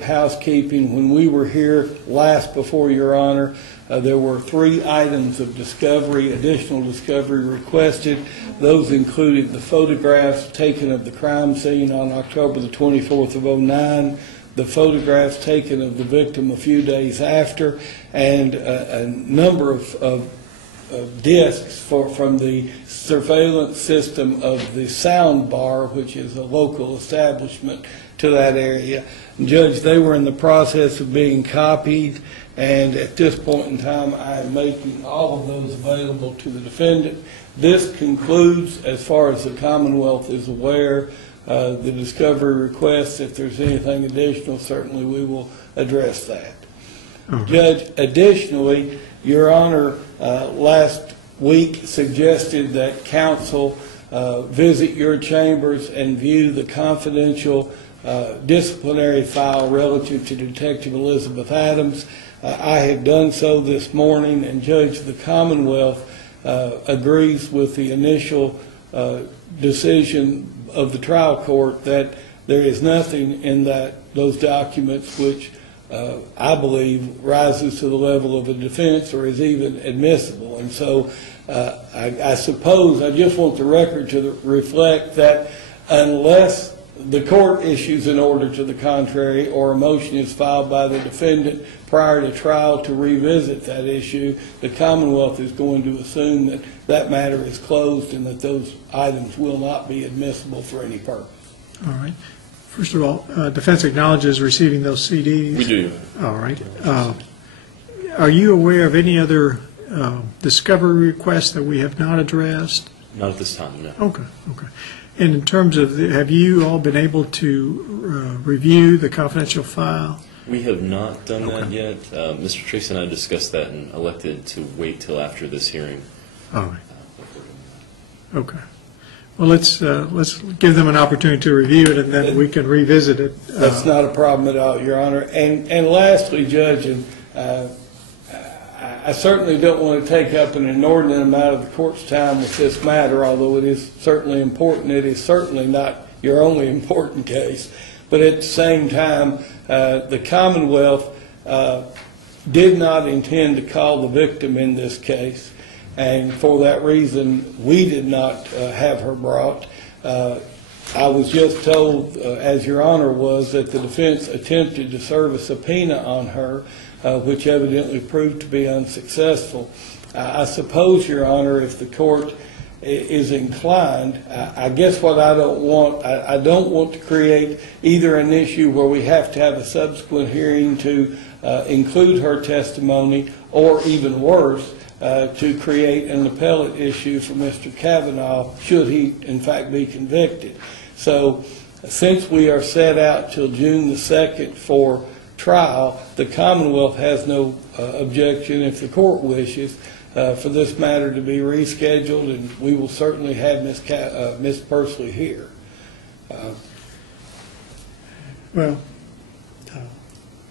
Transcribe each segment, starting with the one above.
Housekeeping. When we were here last before Your Honor, there were 3 items of discovery, additional discovery requested. Those included the photographs taken of the crime scene on October the 24th of 2009, the photographs taken of the victim a few days after, and a number of discs from the surveillance system of the sound bar, which is a local establishment to that area. Judge, they were in the process of being copied, and at this point in time I am making all of those available to the defendant. This concludes, as far as the Commonwealth is aware, the discovery requests. If there's anything additional, certainly we will address that. Judge, additionally, Your Honor, last week suggested that counsel visit your chambers and view the confidential disciplinary file relative to Detective Elizabeth Adams. I have done so this morning, and Judge, the Commonwealth agrees with the initial decision of the trial court that there is nothing in those documents which I believe rises to the level of a defense or is even admissible. And so I suppose I just want the record to reflect that unless the court issues an order to the contrary or a motion is filed by the defendant prior to trial to revisit that issue, the Commonwealth is going to assume that that matter is closed and that those items will not be admissible for any purpose. All right. First of all, defense acknowledges receiving those CDs. We do. All right. Are you aware of any other discovery requests that we have not addressed? Not at this time, no. Okay. Okay. And in terms of, have you all been able to review the confidential file? We have not done that yet. Mr. Tracy and I discussed that and elected to wait till after this hearing. All right. Okay. Well, let's give them an opportunity to review it, and then we can revisit it. That's not a problem at all, Your Honor. And lastly, Judge, and I certainly don't want to take up an inordinate amount of the court's time with this matter, although it is certainly important. It is certainly not your only important case. But at the same time, the Commonwealth did not intend to call the victim in this case. And for that reason, we did not have her brought. I was just told, as Your Honor was, that the defense attempted to serve a subpoena on her, which evidently proved to be unsuccessful. I suppose, Your Honor, if the court is inclined, I guess what I don't want to create either an issue where we have to have a subsequent hearing to include her testimony, or even worse, to create an appellate issue for Mr. Kavanaugh should he in fact be convicted. So since we are set out till June the 2nd for trial, the Commonwealth has no objection, if the court wishes, for this matter to be rescheduled, and we will certainly have Ms. Pursley here. Well,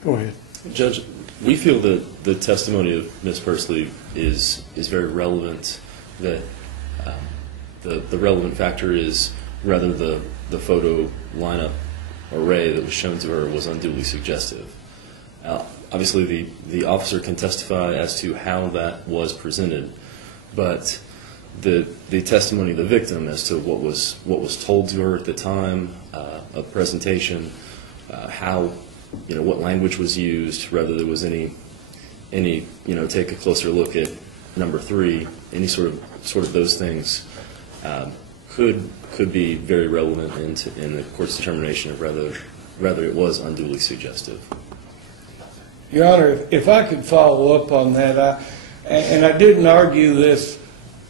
go ahead. Judge, we feel that the testimony of Ms. Pursley is very relevant, that the relevant factor is rather the photo lineup array that was shown to her was unduly suggestive. Obviously, the officer can testify as to how that was presented, but the testimony of the victim as to what was told to her at the time of presentation, how, what language was used, whether there was any take a closer look at number 3, any sort of those things could be very relevant in the court's determination of whether it was unduly suggestive. Your Honor, if I could follow up on that, and I didn't argue this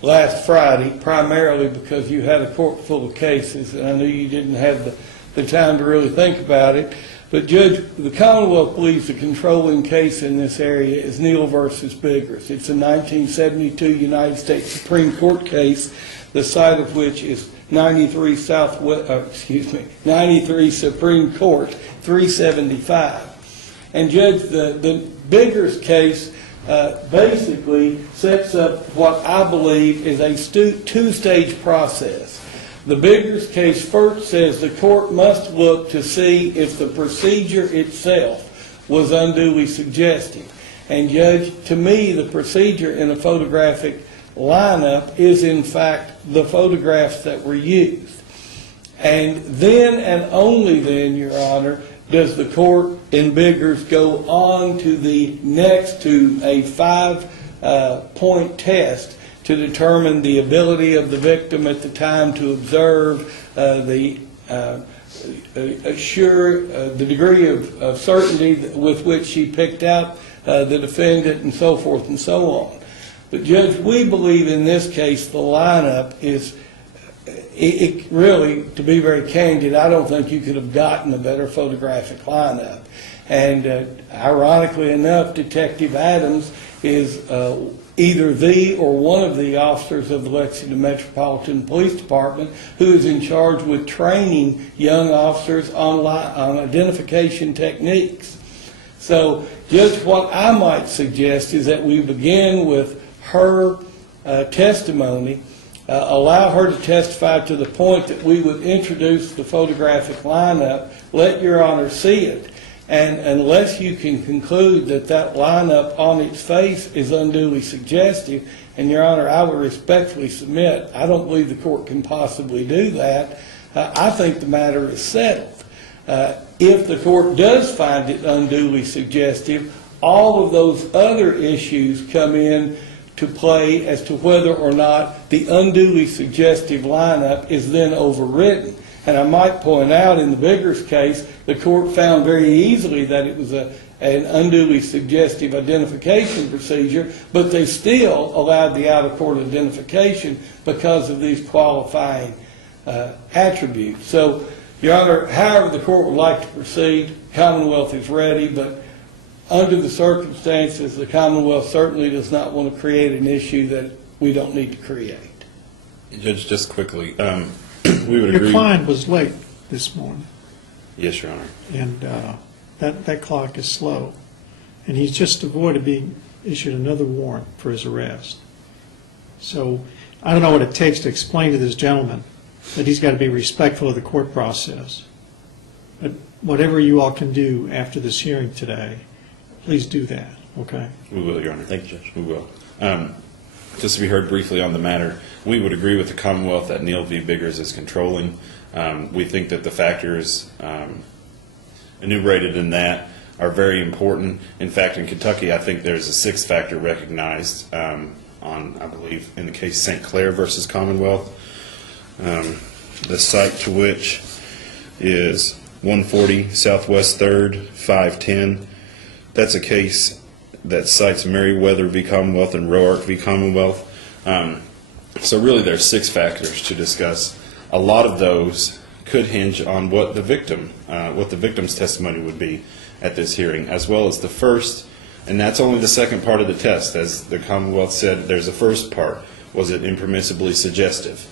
last Friday primarily because you had a court full of cases and I knew you didn't have the time to really think about it. But Judge, the Commonwealth believes the controlling case in this area is Neal versus Biggers. It's a 1972 United States Supreme Court case, the site of which is 93 Supreme Court 375. And Judge, the Biggers case basically sets up what I believe is a two-stage process. The Biggers case first says the court must look to see if the procedure itself was unduly suggestive. And Judge, to me, the procedure in a photographic lineup is in fact the photographs that were used. And then and only then, Your Honor, does the court in Biggers go on to the next, to a 5-point test to determine the ability of the victim at the time to observe, the degree of certainty with which she picked out the defendant, and so forth and so on. But Judge, we believe in this case the lineup is, it really, to be very candid, I don't think you could have gotten a better photographic lineup. And ironically enough, Detective Adams is either the or one of the officers of the Lexington Metropolitan Police Department who is in charge with training young officers on identification techniques. So just what I might suggest is that we begin with her testimony, allow her to testify to the point that we would introduce the photographic lineup, let Your Honor see it, and unless you can conclude that that lineup on its face is unduly suggestive, and Your Honor, I would respectfully submit, I don't believe the court can possibly do that, I think the matter is settled. If the court does find it unduly suggestive, all of those other issues come in to play as to whether or not the unduly suggestive lineup is then overridden. And I might point out in the Biggers case, the court found very easily that it was an unduly suggestive identification procedure, but they still allowed the out-of-court identification because of these qualifying attributes. So, Your Honor, however the court would like to proceed, Commonwealth is ready, but under the circumstances, the Commonwealth certainly does not want to create an issue that we don't need to create. Judge, just quickly, we would agree. Your client was late this morning. Yes, Your Honor. And that clock is slow. And he's just avoided being issued another warrant for his arrest. So I don't know what it takes to explain to this gentleman that he's got to be respectful of the court process. But whatever you all can do after this hearing today, please do that, okay? We will, Your Honor. Thank you, Judge. We will. Just to be heard briefly on the matter, we would agree with the Commonwealth that Neal v. Biggers is controlling. We think that the factors enumerated in that are very important. In fact, in Kentucky, I think there's a sixth factor recognized on, I believe, in the case St. Clair versus Commonwealth. The site to which is 140 Southwest 3rd, 510. That's a case that cites Merriweather v. Commonwealth and Roark v. Commonwealth. So really there's six factors to discuss. A lot of those could hinge on what the victim's testimony would be at this hearing, as well as the first, and that's only the second part of the test. As the Commonwealth said, there's a first part. Was it impermissibly suggestive?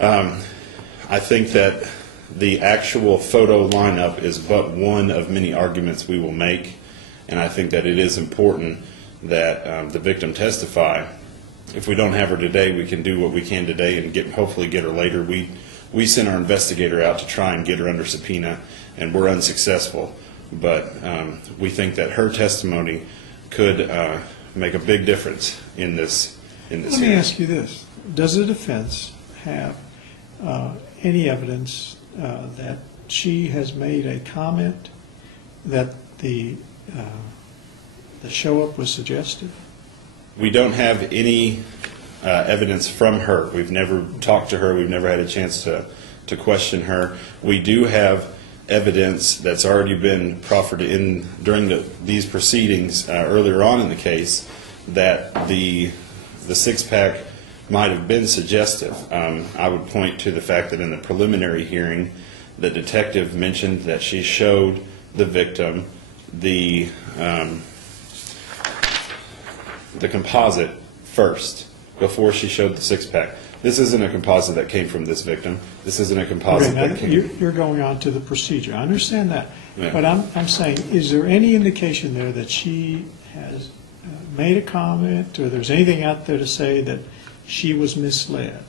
I think that the actual photo lineup is but one of many arguments we will make, and I think that it is important that the victim testify. If we don't have her today, we can do what we can today and hopefully get her later. We sent our investigator out to try and get her under subpoena, and we're unsuccessful. But we think that her testimony could make a big difference in this hearing. Let me ask you this. Does the defense have any evidence that she has made a comment that the show-up was suggestive? We don't have any evidence from her. We've never talked to her. We've never had a chance to question her. We do have evidence that's already been proffered during these proceedings earlier on in the case that the six-pack might have been suggestive. I would point to the fact that in the preliminary hearing, the detective mentioned that she showed the victim the composite first before she showed the six-pack. This isn't a composite that came from this victim. This isn't a composite that came. You're going on to the procedure. I understand that. Yeah. But I'm saying, is there any indication there that she has made a comment, or there's anything out there to say that she was misled?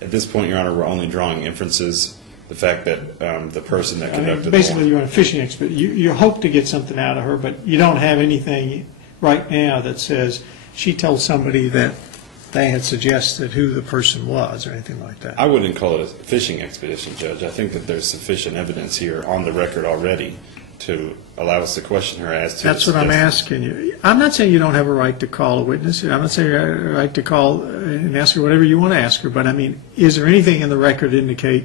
At this point, Your Honor, we're only drawing inferences. The fact that the person that I mean, conducted basically, you're on a fishing expedition. You hope to get something out of her, but you don't have anything right now that says she told somebody that they had suggested who the person was or anything like that. I wouldn't call it a fishing expedition, Judge. I think that there's sufficient evidence here on the record already to allow us to question her as to... That's what I'm asking you. I'm not saying you don't have a right to call a witness. I'm not saying you have a right to call and ask her whatever you want to ask her, but I mean, is there anything in the record indicate,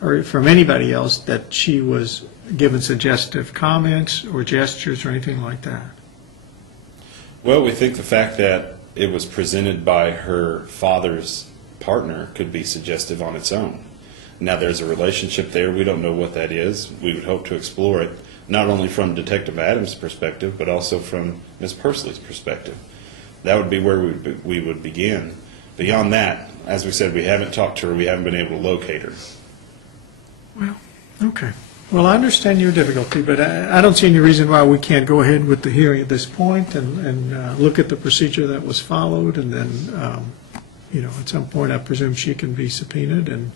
or from anybody else, that she was given suggestive comments or gestures or anything like that? Well, we think the fact that it was presented by her father's partner could be suggestive on its own. Now, there's a relationship there. We don't know what that is. We would hope to explore it, not only from Detective Adams' perspective, but also from Ms. Pursley's perspective. That would be where we would begin. Beyond that, as we said, we haven't talked to her. We haven't been able to locate her. Well, okay. Well, I understand your difficulty, but I don't see any reason why we can't go ahead with the hearing at this point and look at the procedure that was followed, and then, at some point, I presume she can be subpoenaed, and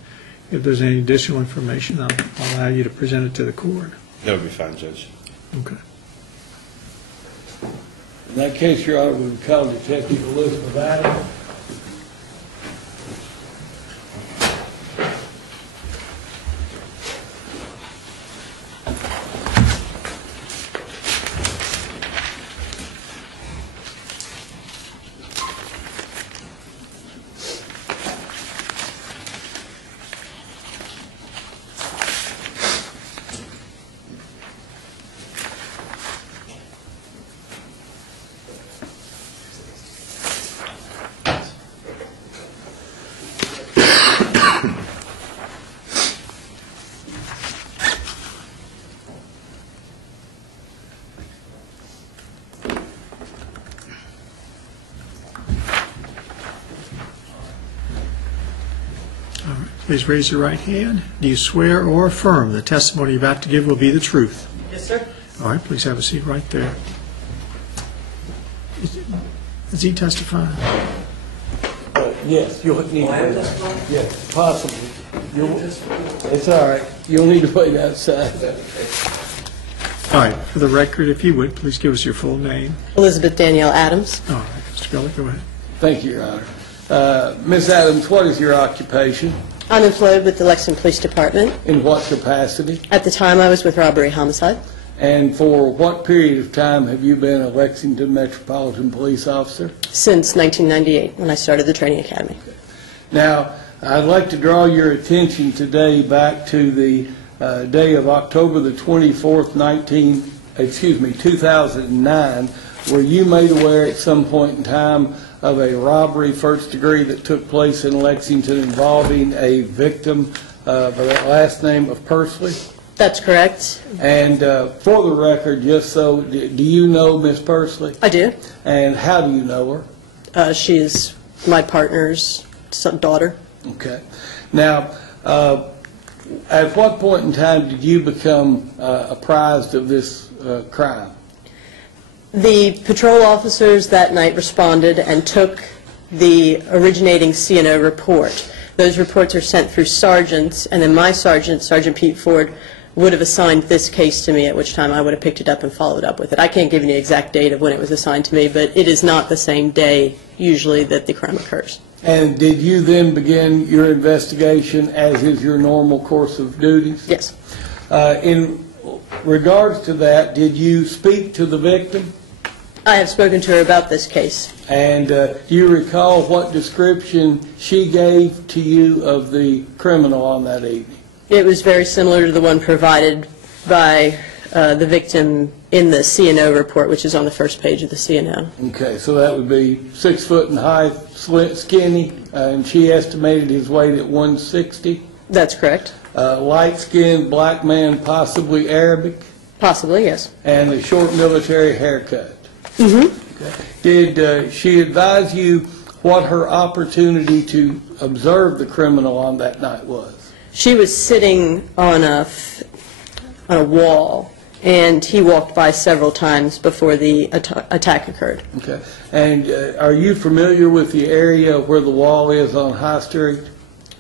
if there's any additional information, I'll allow you to present it to the court. That would be fine, Judge. Okay. In that case, Your Honor, we would call Detective Elizabeth Adams. Please raise your right hand. Do you swear or affirm the testimony you're about to give will be the truth? Yes, sir. All right, please have a seat right there. Is he testifying? Yes, you'll need to wait. Yes, possibly. It's all right. You'll need to wait outside. All right, for the record, if you would, please give us your full name. Elizabeth Danielle Adams. All right, Mr. Gully, go ahead. Thank you, Your Honor. Ms. Adams, what is your occupation? Unemployed with the Lexington Police Department. In what capacity? At the time, I was with robbery homicide. And for what period of time have you been a Lexington Metropolitan Police officer? Since 1998, when I started the training academy. Now, I'd like to draw your attention today back to the day of October the 24th, 2009, where you made aware at some point in time of a robbery, first degree, that took place in Lexington involving a victim by the last name of Pursley. That's correct. And for the record, just so, do you know Miss Pursley? I do. And how do you know her? She is my partner's daughter. Okay. Now, at what point in time did you become apprised of this crime? The patrol officers that night responded and took the originating CNO report. Those reports are sent through sergeants, and then my sergeant, Sergeant Pete Ford, would have assigned this case to me, at which time I would have picked it up and followed up with it. I can't give you the exact date of when it was assigned to me, but it is not the same day, usually, that the crime occurs. And did you then begin your investigation as is your normal course of duties? Yes. In regards to that, did you speak to the victim? I have spoken to her about this case. And do you recall what description she gave to you of the criminal on that evening? It was very similar to the one provided by the victim in the CNO report, which is on the first page of the CNO. Okay, so that would be 6 foot in height, skinny, and she estimated his weight at 160. That's correct. Light-skinned, black man, possibly Arabic. Possibly, yes. And a short military haircut. Mm-hmm. Okay. Did she advise you what her opportunity to observe the criminal on that night was? She was sitting on a wall, and he walked by several times before the attack occurred. Okay. And are you familiar with the area where the wall is on High Street?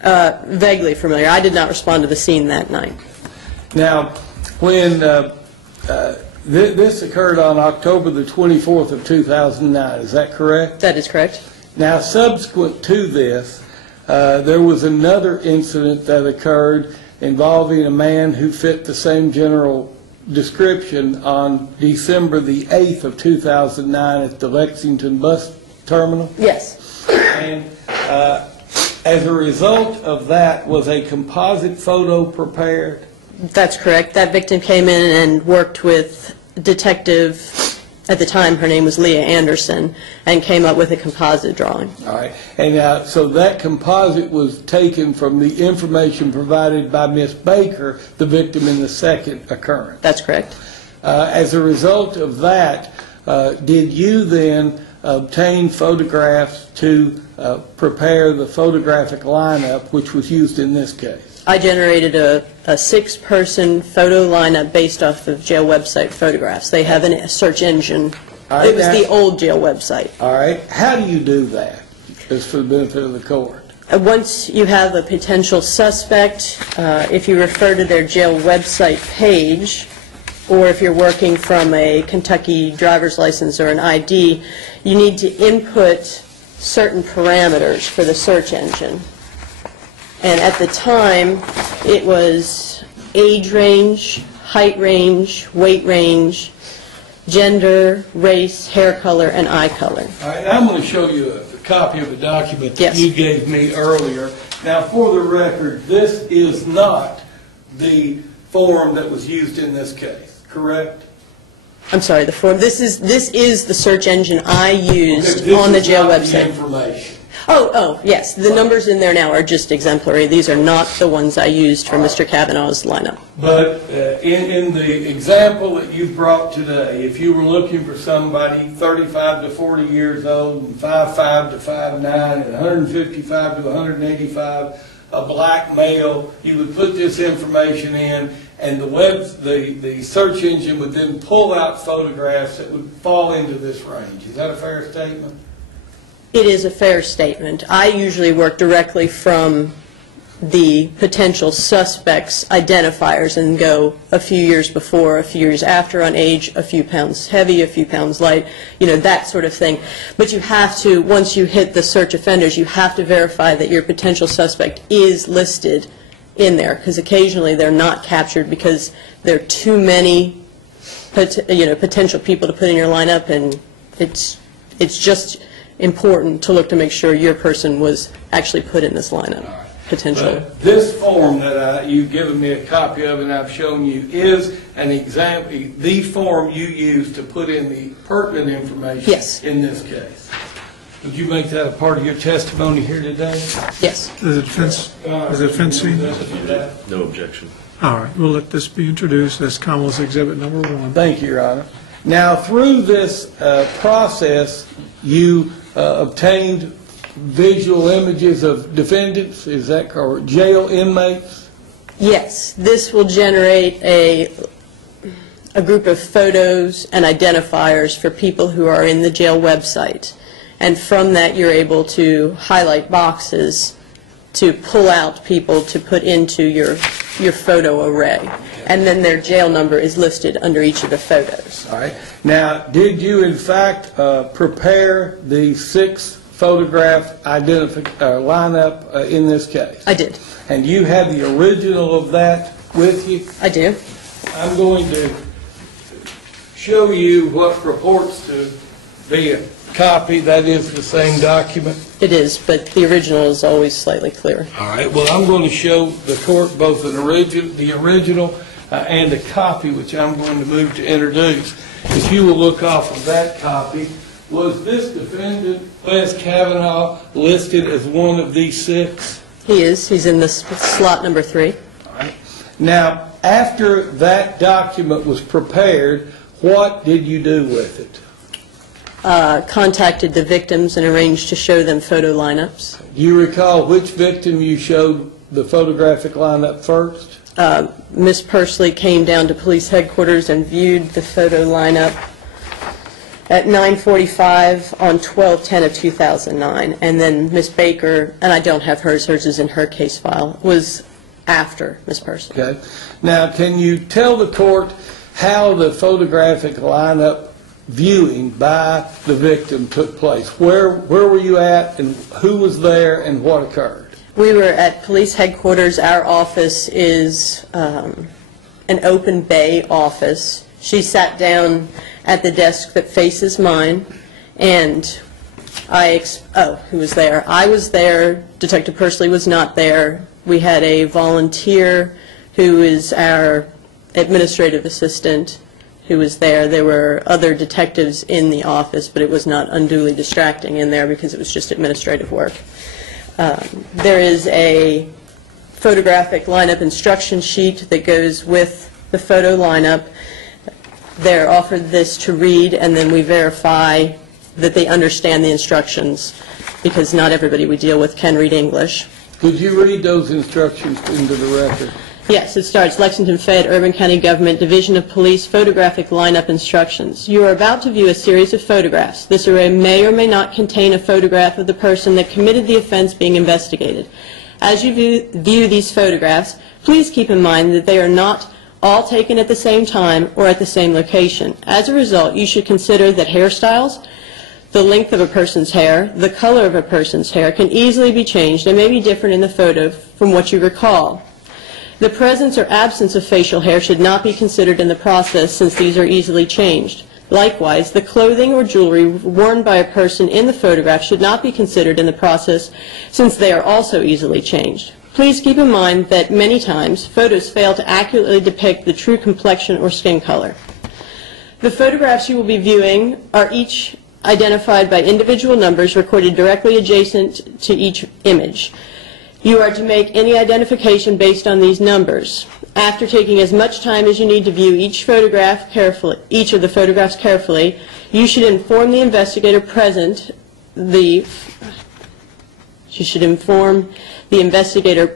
Vaguely familiar. I did not respond to the scene that night. Now, when this occurred on October the 24th of 2009, is that correct? That is correct. Now, subsequent to this, there was another incident that occurred involving a man who fit the same general description on December the 8th of 2009 at the Lexington bus terminal. Yes. And as a result of that, was a composite photo prepared? That's correct. That victim came in and worked with detective, at the time her name was Leah Anderson, and came up with a composite drawing. All right. And so that composite was taken from the information provided by Miss Baker, the victim in the second occurrence. That's correct. As a result of that, did you then obtain photographs to prepare the photographic lineup which was used in this case? I generated a 6-person photo lineup based off of jail website photographs. They have a search engine. Right, it was the old jail website. All right. How do you do that? Just for the benefit of the court. Once you have a potential suspect, if you refer to their jail website page, or if you're working from a Kentucky driver's license or an ID, you need to input certain parameters for the search engine. And at the time, it was age range, height range, weight range, gender, race, hair color, and eye color. All right, I'm going to show you a copy of a document that Yes. you gave me earlier. Now, for the record, this is not the form that was used in this case, correct? I'm sorry, the form. This is the search engine I used Okay, this on the is jail not the website. information. Oh, yes. The numbers in there now are just exemplary. These are not the ones I used for Mr. Kavanaugh's lineup. But in the example that you brought today, if you were looking for somebody 35 to 40 years old, and 5'5" to 5'9", and 155 to 185, a black male, you would put this information in, and the search engine would then pull out photographs that would fall into this range. Is that a fair statement? It is a fair statement. I usually work directly from the potential suspects' identifiers and go a few years before, a few years after on age, a few pounds heavy, a few pounds light, that sort of thing. But you have to, once you hit the search offenders, you have to verify that your potential suspect is listed in there, because occasionally they're not captured because there are too many potential people to put in your lineup, and it's just important to look to make sure your person was actually put in this lineup, potentially. But this form that you've given me a copy of and I've shown you is an example, the form you used to put in the pertinent information Yes. in this case. Would you make that a part of your testimony here today? Yes. Is it fence scene? No objection. All right, we'll let this be introduced as Commonwealth's Exhibit Number 1. Thank you, Your Honor. Now, through this process, you obtained visual images of defendants, is that correct? Jail inmates? Yes. This will generate a group of photos and identifiers for people who are in the jail website. And from that, you're able to highlight boxes to pull out people to put into your photo array. And then their jail number is listed under each of the photos. All right. Now, did you in fact prepare the 6 photograph lineup in this case? I did. And you had the original of that with you? I do. I'm going to show you what purports to be a copy. That is the same document. It is, but the original is always slightly clearer. All right. Well, I'm going to show the court both the original and a copy, which I'm going to move to introduce. If you will look off of that copy, was this defendant, Pleas Kavanaugh, listed as one of these 6? He is. He's in this slot number 3. All right. Now, after that document was prepared, what did you do with it? Contacted the victims and arranged to show them photo lineups. Do you recall which victim you showed the photographic lineup first? Ms. Pursley came down to police headquarters and viewed the photo lineup. at 9:45 on 12/10 of 2009. And then Ms. Baker, and I don't have hers is in her case file, was after Ms. Pursley. Okay. Now, can you tell the court how the photographic lineup viewing by the victim took place? Where were you at, and who was there, and what occurred? We were at police headquarters. Our office is an open bay office. She sat down at the desk that faces mine, and who was there? I was there. Detective Pursley was not there. We had a volunteer who is our administrative assistant who was there. There were other detectives in the office, but it was not unduly distracting in there because it was just administrative work. There is a photographic lineup instruction sheet that goes with the photo lineup. They're offered this to read, and then we verify that they understand the instructions, because not everybody we deal with can read English. Could you read those instructions into the record? Yes, it starts, Lexington Fayette Urban County Government Division of Police Photographic Lineup Instructions. You are about to view a series of photographs. This array may or may not contain a photograph of the person that committed the offense being investigated. As you view these photographs, please keep in mind that they are not all taken at the same time or at the same location. As a result, you should consider that hairstyles, the length of a person's hair, the color of a person's hair can easily be changed and may be different in the photo from what you recall. The presence or absence of facial hair should not be considered in the process, since these are easily changed. Likewise, the clothing or jewelry worn by a person in the photograph should not be considered in the process, since they are also easily changed. Please keep in mind that many times photos fail to accurately depict the true complexion or skin color. The photographs you will be viewing are each identified by individual numbers recorded directly adjacent to each image. You are to make any identification based on these numbers. After taking as much time as you need to view each of the photographs carefully, you should inform the investigator present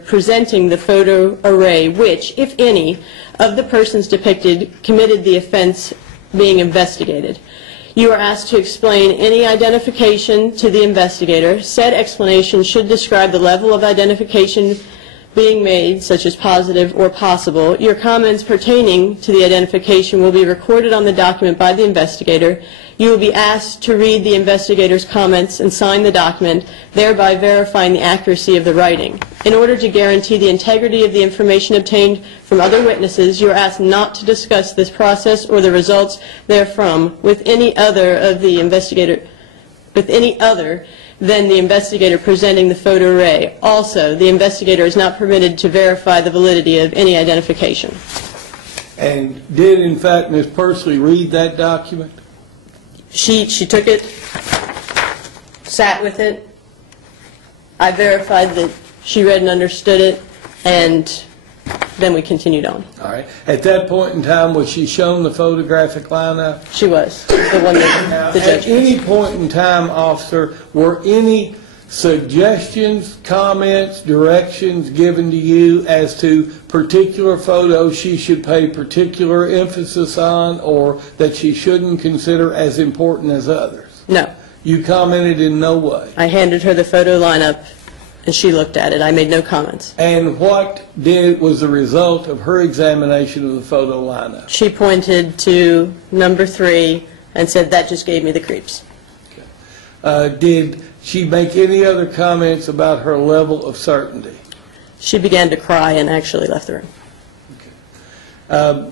presenting the photo array which, if any, of the persons depicted committed the offense being investigated. You are asked to explain any identification to the investigator. Said explanation should describe the level of identification being made, such as positive or possible. Your comments pertaining to the identification will be recorded on the document by the investigator. You will be asked to read the investigator's comments and sign the document, thereby verifying the accuracy of the writing. In order to guarantee the integrity of the information obtained from other witnesses, you are asked not to discuss this process or the results therefrom with any other than the investigator presenting the photo array. Also, the investigator is not permitted to verify the validity of any identification. And did, in fact, Ms. Pursley read that document? She took it, sat with it. I verified that she read and understood it, and then we continued on. All right. At that point in time, was she shown the photographic lineup? She was, the one that the judge. At any point in time, officer, were any suggestions, comments, directions given to you as to particular photos she should pay particular emphasis on, or that she shouldn't consider as important as others? No. You commented in no way? I handed her the photo lineup, and she looked at it. I made no comments. And what was the result of her examination of the photo lineup? She pointed to number 3 and said, "That just gave me the creeps." Okay. Did she make any other comments about her level of certainty? She began to cry and actually left the room. Okay.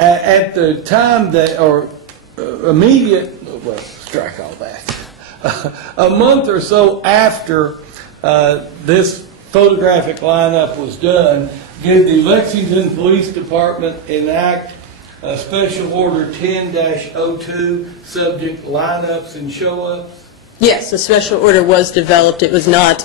At the time that, or immediate, well, strike all that. A month or so after this photographic lineup was done, did the Lexington Police Department enact Special Order 10-02, subject lineups and show-ups? Yes, a special order was developed. It was not,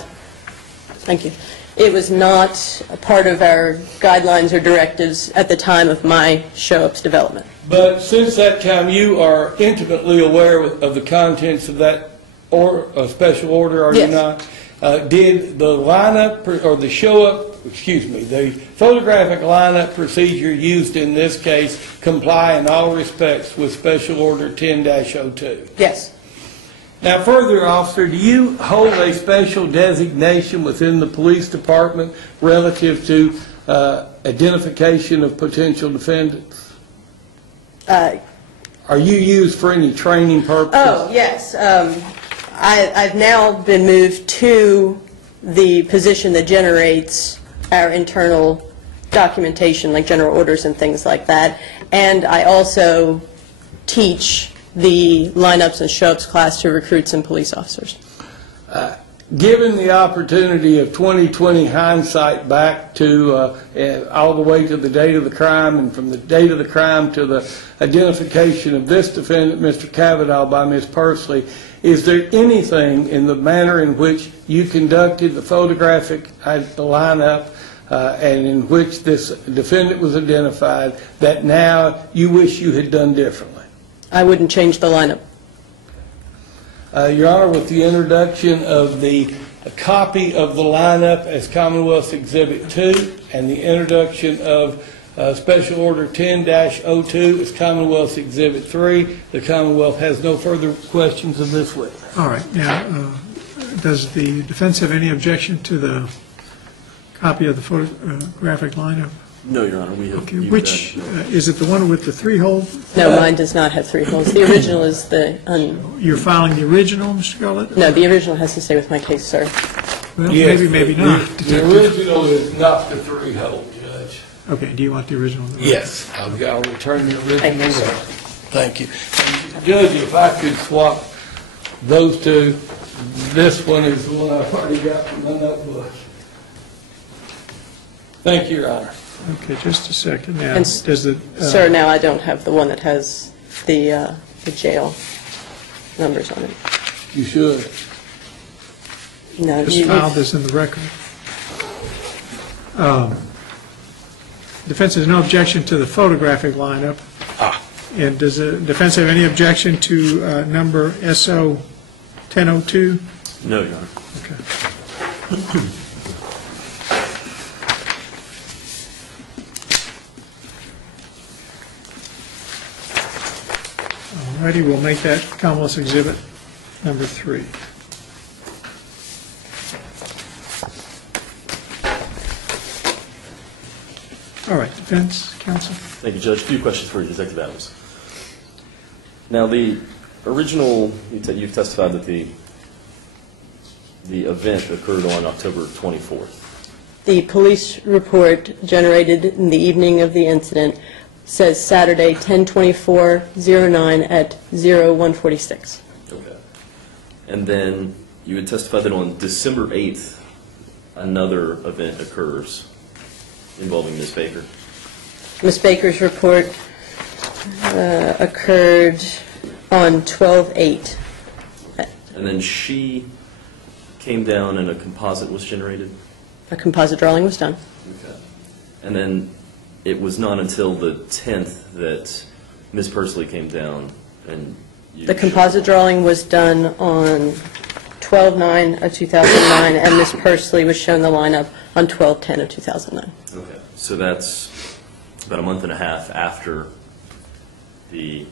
thank you, it was not a part of our guidelines or directives at the time of my show-ups development. But since that time, you are intimately aware of the contents of that special order, are Yes. you not? Did the lineup or the show-up the photographic lineup procedure used in this case comply in all respects with Special Order 10-02. Yes. Now further, officer, do you hold a special designation within the police department relative to identification of potential defendants? Are you used for any training purposes? Oh, yes. I've now been moved to the position that generates our internal documentation, like general orders and things like that. And I also teach the lineups and show-ups class to recruits and police officers. Given the opportunity of 20/20 hindsight back to all the way to the date of the crime, and from the date of the crime to the identification of this defendant, Mr. Kavanaugh, by Ms. Pursley, is there anything in the manner in which you conducted the photographic lineup and in which this defendant was identified that now you wish you had done differently? I wouldn't change the lineup. Your Honor, with the introduction of the copy of the lineup as Commonwealth's Exhibit 2 and the introduction of Special Order 10-02 as Commonwealth's Exhibit 3, the Commonwealth has no further questions of this witness. All right. Now, does the defense have any objection to the copy of the photographic lineup? No, Your Honor, we have. Okay. Which, is it the one with the 3-hole? No, mine does not have 3 holes. The original is the... You're filing the original, Mr. Scarlett? No, the original has to stay with my case, sir. Well, Yes, maybe not. The original is not the 3-hole, Judge. Okay, do you want the original? Yes, I'll return the original. Thank you, sir. Thank you. Judge, if I could swap those two, this one is the one I've already got from my notebook. Thank you, Your Honor. Okay, just a second. Now, And does the... Sir, now I don't have the one that has the jail numbers on it. You should. No, Just file this in the record. Defense has no objection to the photographic lineup. And does the defense have any objection to number SO 1002? No, Your Honor. Okay. Alrighty, we'll make that Commonwealth's Exhibit number 3. All right, defense counsel. Thank you, Judge. A few questions for you, Detective Adams. Now, the original, you've testified that the event occurred on October 24th. the police report generated in the evening of the incident says Saturday, 10/24/09 at 01:46. Okay. And then you had testified that on December 8th, another event occurs involving Ms. Baker. Ms. Baker's report occurred on 12/8. And then she came down and a composite was generated? A composite drawing was done. Okay. And then it was not until the 10th that Ms. Pursley came down and you... The composite drawing was done on 12/9/2009, and Ms. Pursley was shown the lineup on 12/10/2009. Okay. So that's about a month and a half after the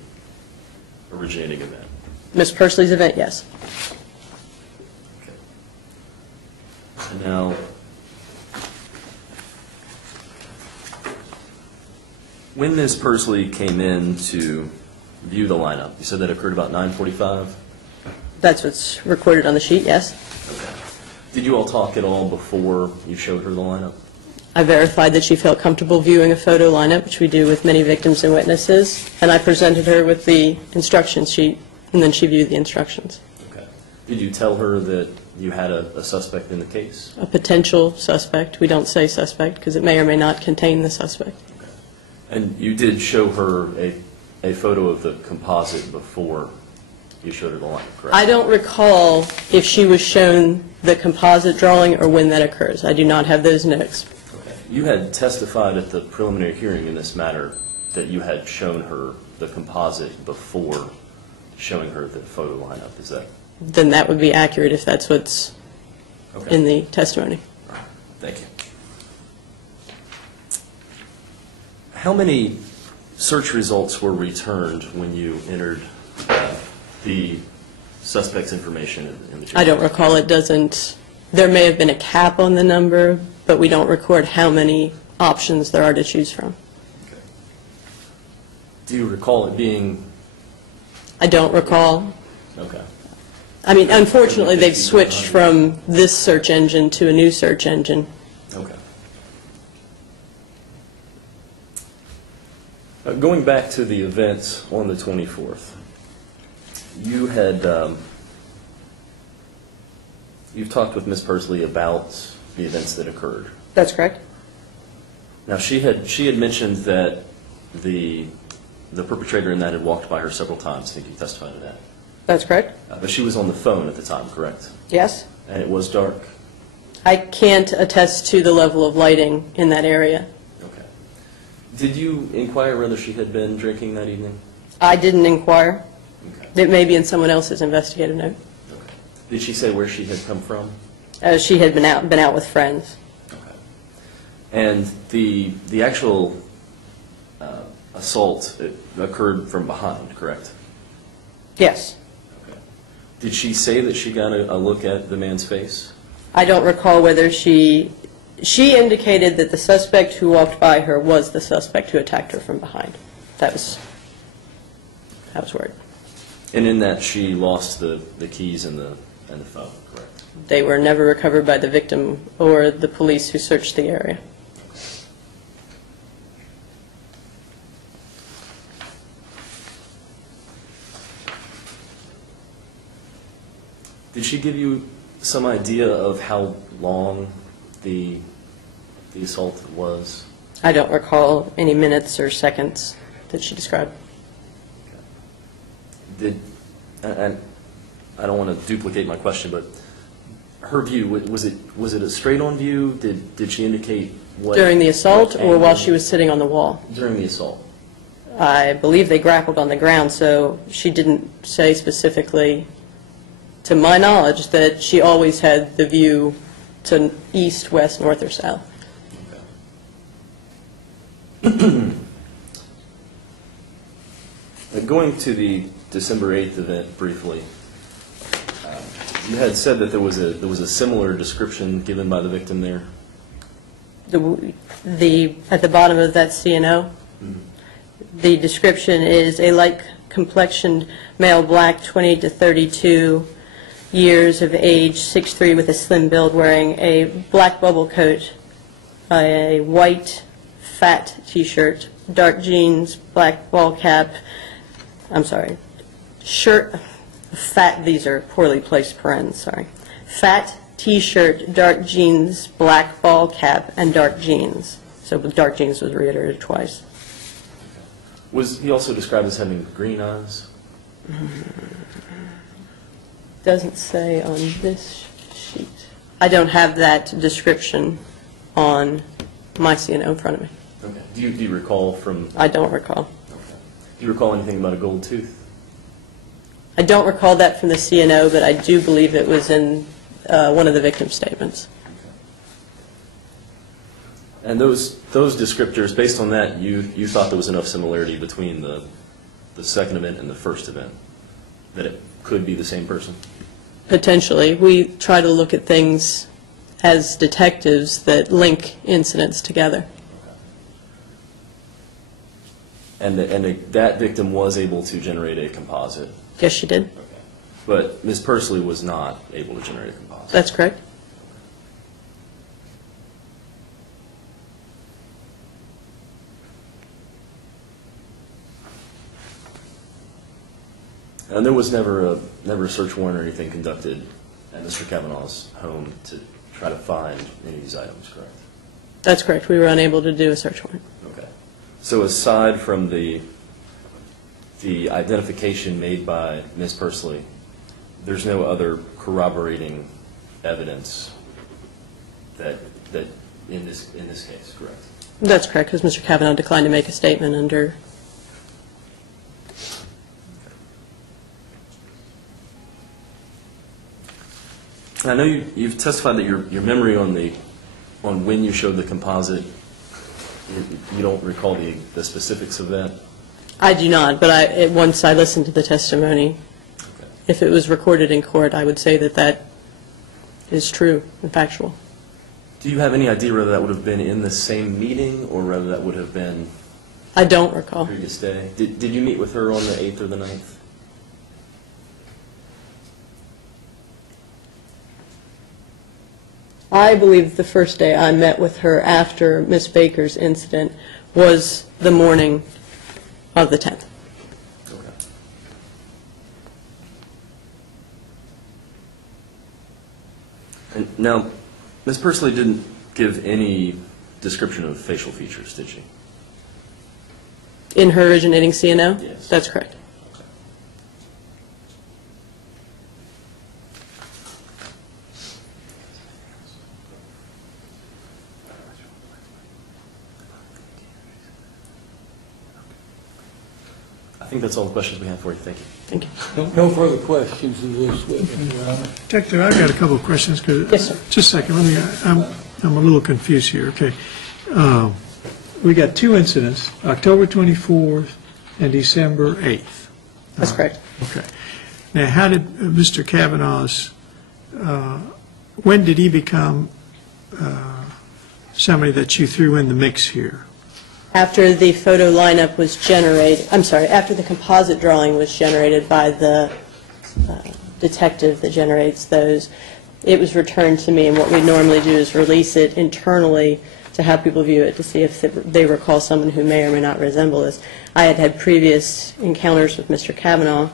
originating event. Ms. Pursley's event, yes. Okay. And now, when Ms. Pursley came in to view the lineup, you said that occurred about 9:45? That's what's recorded on the sheet, yes. Okay. Did you all talk at all before you showed her the lineup? I verified that she felt comfortable viewing a photo lineup, which we do with many victims and witnesses, and I presented her with the instruction sheet, and then she viewed the instructions. Okay. Did you tell her that you had a suspect in the case? A potential suspect. We don't say suspect because it may or may not contain the suspect. Okay. And you did show her a photo of the composite before you showed her the lineup, correct? I don't recall if she was shown the composite drawing or when that occurs. I do not have those notes. Okay. You had testified at the preliminary hearing in this matter that you had shown her the composite before showing her the photo lineup. Is that? Then that would be accurate if that's what's Okay. in the testimony. Thank you. How many search results were returned when you entered the suspect's information in the I don't recall. It doesn't. There may have been a cap on the number, but we don't record how many options there are to choose from. Okay. Do you recall it being? I don't recall. Okay. I mean, unfortunately, they've switched from this search engine to a new search engine. Okay. Going back to the events on the 24th, you had you've talked with Ms. Pursley about the events that occurred. That's correct. Now she had mentioned that the perpetrator in that had walked by her several times. I think you testified to that. That's correct. But she was on the phone at the time, correct? Yes. And it was dark. I can't attest to the level of lighting in that area. Okay. Did you inquire whether she had been drinking that evening? I didn't inquire. Okay. It may be in someone else's investigative note. Okay. Did she say where she had come from? She had been out with friends. Okay. And the actual assault occurred from behind, correct? Yes. Okay. Did she say that she got a look at the man's face? I don't recall whether she indicated that the suspect who walked by her was the suspect who attacked her from behind. That was word. And in that she lost the keys and the phone, correct? They were never recovered by the victim or the police who searched the area. Did she give you some idea of how long the assault was? I don't recall any minutes or seconds that she described. And I don't want to duplicate my question, but her view, was it a straight-on view? Did she indicate what? During the assault what or while angle? she was sitting on the wall? During the assault. I believe they grappled on the ground, so she didn't say specifically, to my knowledge, that she always had the view to east, west, north, or south. Going to the December 8th event briefly, you had said that there was a similar description given by the victim there. At the bottom of that CNO, the description is a light-complexioned male, black, 20 to 32 years of age, 6'3", with a slim build, wearing a black bubble coat, a white fat T-shirt, dark jeans, black ball cap. I'm sorry, shirt, fat. These are poorly placed parens. Sorry, fat T-shirt, dark jeans, black ball cap, and dark jeans. So dark jeans was reiterated twice. Was he also described as having green eyes? Doesn't say on this sheet. I don't have that description on my CNO in front of me. Okay. Do you recall from? I don't recall. Okay. Do you recall anything about a gold tooth? I don't recall that from the CNO, but I do believe it was in one of the victim's statements. And those descriptors, based on that, you thought there was enough similarity between the second event and the first event that it could be the same person? Potentially. We try to look at things as detectives that link incidents together. And that victim was able to generate a composite? Yes, she did. Okay. But Ms. Pursley was not able to generate a composite? That's correct. And there was never a search warrant or anything conducted at Mr. Kavanaugh's home to try to find any of these items, correct? That's correct. We were unable to do a search warrant. Okay. So aside from the identification made by Ms. Pursley, there's no other corroborating evidence that in this case, correct? That's correct, because Mr. Kavanaugh declined to make a statement under. I know you've testified that your memory on when you showed the composite You don't recall the specifics of that? I do not, but once I listened to the testimony, Okay. if it was recorded in court, I would say that that is true and factual. Do you have any idea whether that would have been in the same meeting or whether that would have been I don't recall. the previous day? Did you meet with her on the 8th or the 9th? I believe the first day I met with her after Miss Baker's incident was the morning of the 10th. Okay. And now, Ms. Pursley didn't give any description of facial features, did she? In her originating CNO? Yes. That's correct. I think that's all the questions we have for you. Thank you. Thank you. No further questions of this witness, Your Honor. Detective, I've got a couple of questions. Yes, sir. Just a second, I'm a little confused here, okay. We got two incidents, October 24th and December 8th. That's correct. Okay. Now, how did Mr. Kavanaugh's, when did he become somebody that you threw in the mix here? After the photo lineup was generated, after the composite drawing was generated by the detective that generates those, it was returned to me, and what we normally do is release it internally to have people view it to see if they recall someone who may or may not resemble this. I had had previous encounters with Mr. Kavanaugh,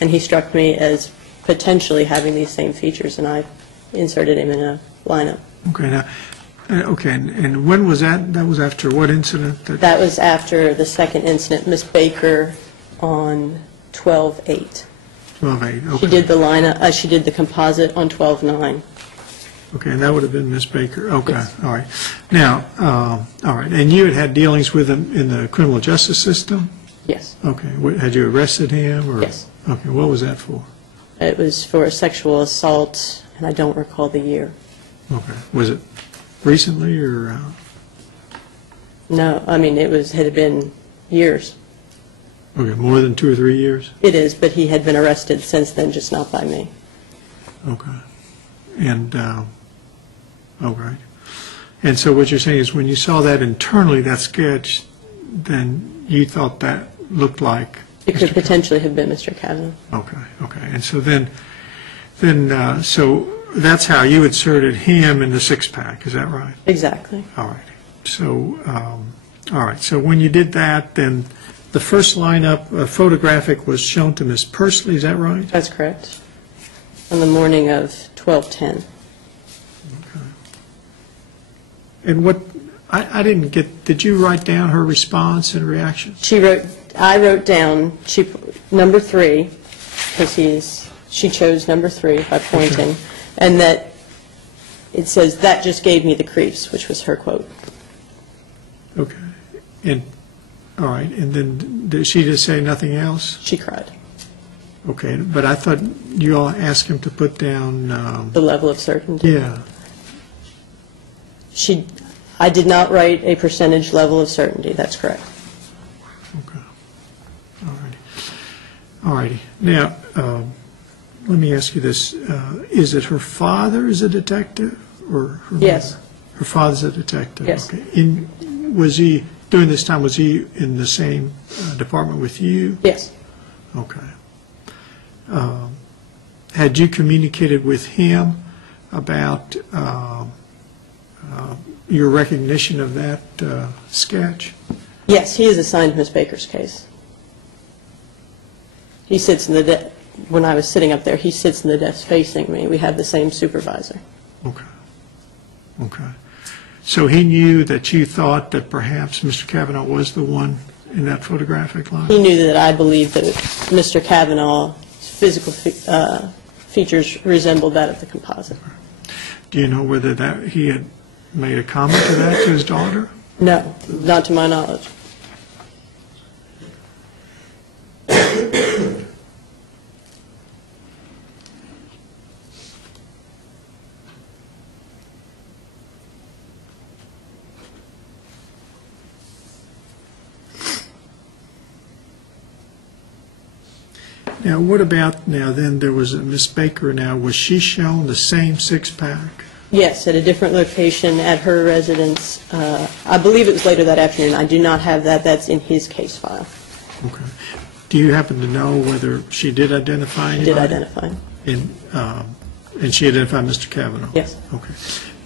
and he struck me as potentially having these same features, and I inserted him in a lineup. Okay, now, and when was that? That was after what incident? That was after the second incident, Miss Baker on 12/8. 12/8, okay. She did the lineup, she did the composite on 12/9. Okay, and that would have been Miss Baker, okay, Yes. all right. Now, all right, and you had had dealings with him in the criminal justice system? Yes. Okay, had you arrested him, or? Yes. Okay, what was that for? It was for a sexual assault, and I don't recall the year. Okay, was it recently, or? No, I mean, it had been years. Okay, more than 2 or 3 years? It is, but he had been arrested since then, just not by me. Okay. And, all right. And so what you're saying is when you saw that internally, that sketch, then you thought that looked like? It could Mr. potentially have been Mr. Kavanaugh. Okay, okay. And so then, so that's how you inserted him in the six-pack, is that right? Exactly. All right. So, all right. So when you did that, then the first lineup photographic was shown to Ms. Pursley, is that right? That's correct. On the morning of 12/10. And what, I didn't get, did you write down her response and reaction? I wrote down number 3, because she chose number 3 by pointing, and that it says, "That just gave me the creeps," which was her quote. Okay. And, all right, and then did she just say nothing else? She cried. Okay, but I thought you all asked him to put down, The level of certainty. yeah, I did not write a percentage level of certainty, that's correct. okay. All righty. All righty. Now, let me ask you this. Is it her father is a detective, or her mother? Yes. Her father's a detective? Yes. Okay. During this time, was he in the same department with you? Yes. Okay. Had you communicated with him about your recognition of that sketch? Yes, he is assigned to Ms. Baker's case. He sits in the when I was sitting up there, he sits in the desk facing me. We have the same supervisor. Okay. Okay. So he knew that you thought that perhaps Mr. Kavanaugh was the one in that photographic line? He knew that I believed that Mr. Kavanaugh's physical features resembled that of the composite. Do you know whether he had made a comment to that to his daughter? No, not to my knowledge. Now, what about, now then, there was a Miss Baker now, was she shown the same six-pack? Yes, at a different location at her residence. I believe it was later that afternoon. I do not have that. That's in his case file. Okay. Do you happen to know whether she did identify anybody? Did identify. And she identified Mr. Kavanaugh? Yes. Okay.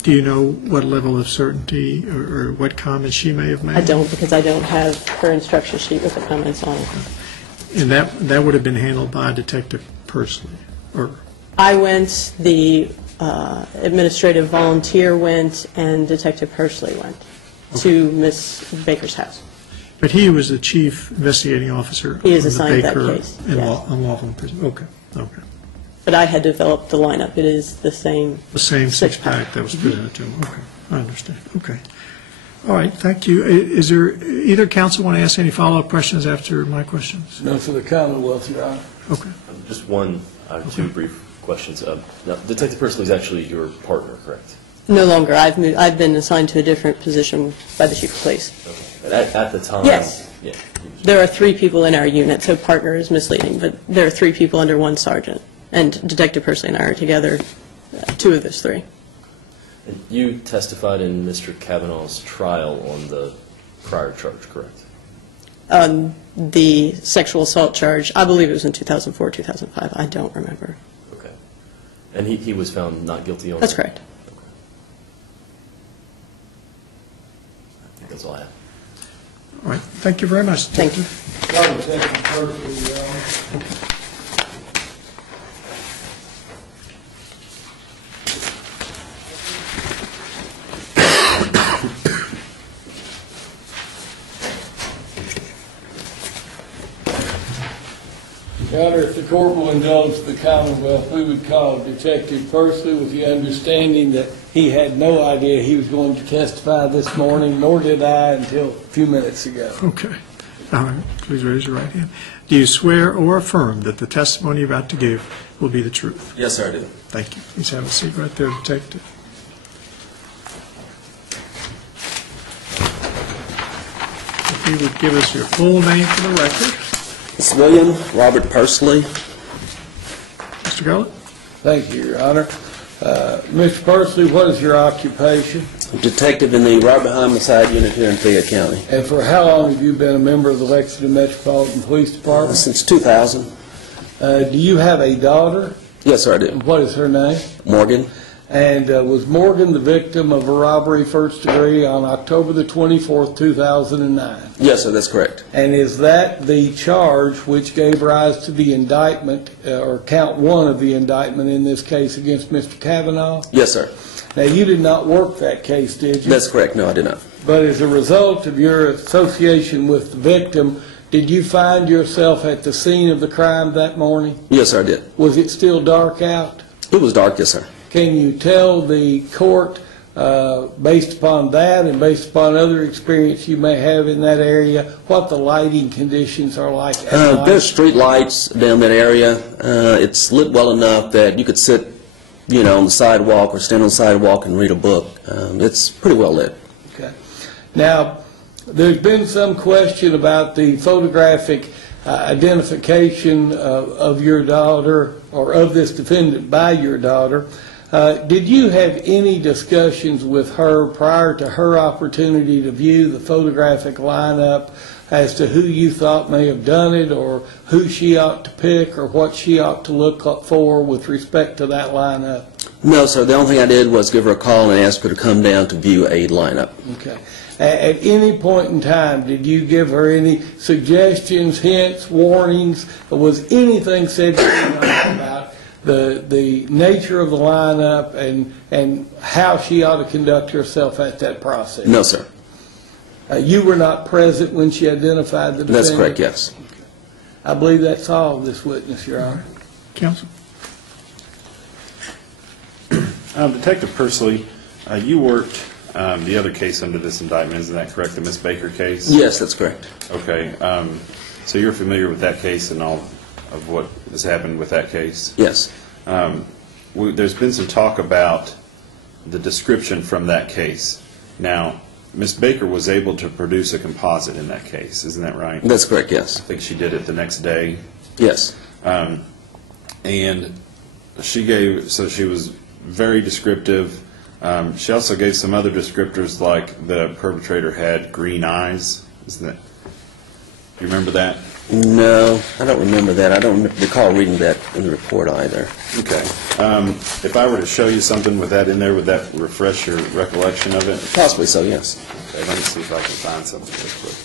Do you know what level of certainty or what comments she may have made? I don't, because I don't have her instruction sheet with the comments on it. And that would have been handled by Detective Pursley? Or I went, the administrative volunteer went, and Detective Pursley went to Ms. Baker's house. But he was the chief investigating officer. He is on the assigned that Baker case, and yes. unlawful imprisonment. Okay, okay. But I had developed the lineup. It is the same. The same six-pack that was presented to him. Okay, I understand. Okay. All right, thank you. Is there, either counsel want to ask any follow-up questions after my questions? No, for the Commonwealth, Your Honor. Okay. Just one, two brief questions. Now, Detective Pursley is actually your partner, correct? No longer. I've been assigned to a different position by the chief of police. Okay. And at the time? Yes. Yeah. There are 3 people in our unit, so partner is misleading, but there are 3 people under 1 sergeant. And Detective Pursley and I are together, 2 of those 3. And you testified in Mr. Kavanaugh's trial on the prior charge, correct? The sexual assault charge, I believe it was in 2004, 2005. I don't remember. Okay. And he was found not guilty on That's that? correct. Okay. I think that's all I have. All right, thank you very much. Thank you. Detective Pursley, Your Honor. Your Honor, if the court will indulge the Commonwealth, we would call Detective Pursley with the understanding that he had no idea he was going to testify this morning, nor did I until a few minutes ago. Okay. All right, please raise your right hand. Do you swear or affirm that the testimony you're about to give will be the truth? Yes, sir, I do. Thank you. Please have a seat right there, Detective. If you would give us your full name for the record. It's William Robert Pursley. Mr. Gullett? Thank you, Your Honor. Mr. Pursley, what is your occupation? Detective in the Robert Homicide Unit here in Fayette County. And for how long have you been a member of the Lexington Metropolitan Police Department? Since 2000. Do you have a daughter? Yes, sir, I do. And what is her name? Morgan. And was Morgan the victim of a robbery first degree on October the 24th, 2009? Yes, sir, that's correct. And is that the charge which gave rise to the indictment, or count 1 of the indictment in this case against Mr. Kavanaugh? Yes, sir. Now, you did not work that case, did you? That's correct. No, I did not. But as a result of your association with the victim, did you find yourself at the scene of the crime that morning? Yes, sir, I did. Was it still dark out? It was dark, yes, sir. Can you tell the court, based upon that and based upon other experience you may have in that area, what the lighting conditions are like at night? There's street lights down that area. It's lit well enough that you could sit, on the sidewalk or stand on the sidewalk and read a book. It's pretty well lit. Okay. Now, there's been some question about the photographic identification of your daughter, or of this defendant by your daughter. Did you have any discussions with her prior to her opportunity to view the photographic lineup as to who you thought may have done it, or who she ought to pick, or what she ought to look for with respect to that lineup? No, sir. The only thing I did was give her a call and ask her to come down to view a lineup. Okay. At any point in time, did you give her any suggestions, hints, warnings? Was anything said to you about the nature of the lineup and how she ought to conduct herself at that process? No, sir. You were not present when she identified the defendant? That's correct, yes. I believe that's all of this witness, Your Honor. Counsel? Detective Pursley, you worked the other case under this indictment, isn't that correct, the Miss Baker case? Yes, that's correct. Okay, so you're familiar with that case and all of what has happened with that case? Yes. There's been some talk about the description from that case. Now, Miss Baker was able to produce a composite in that case, isn't that right? That's correct, yes. I think she did it the next day. Yes. And she was very descriptive. She also gave some other descriptors, like the perpetrator had green eyes. Do you remember that? No, I don't remember that. I don't recall reading that in the report either. Okay. If I were to show you something with that in there, would that refresh your recollection of it? Possibly so, yes. Okay, let me see if I can find something real quick.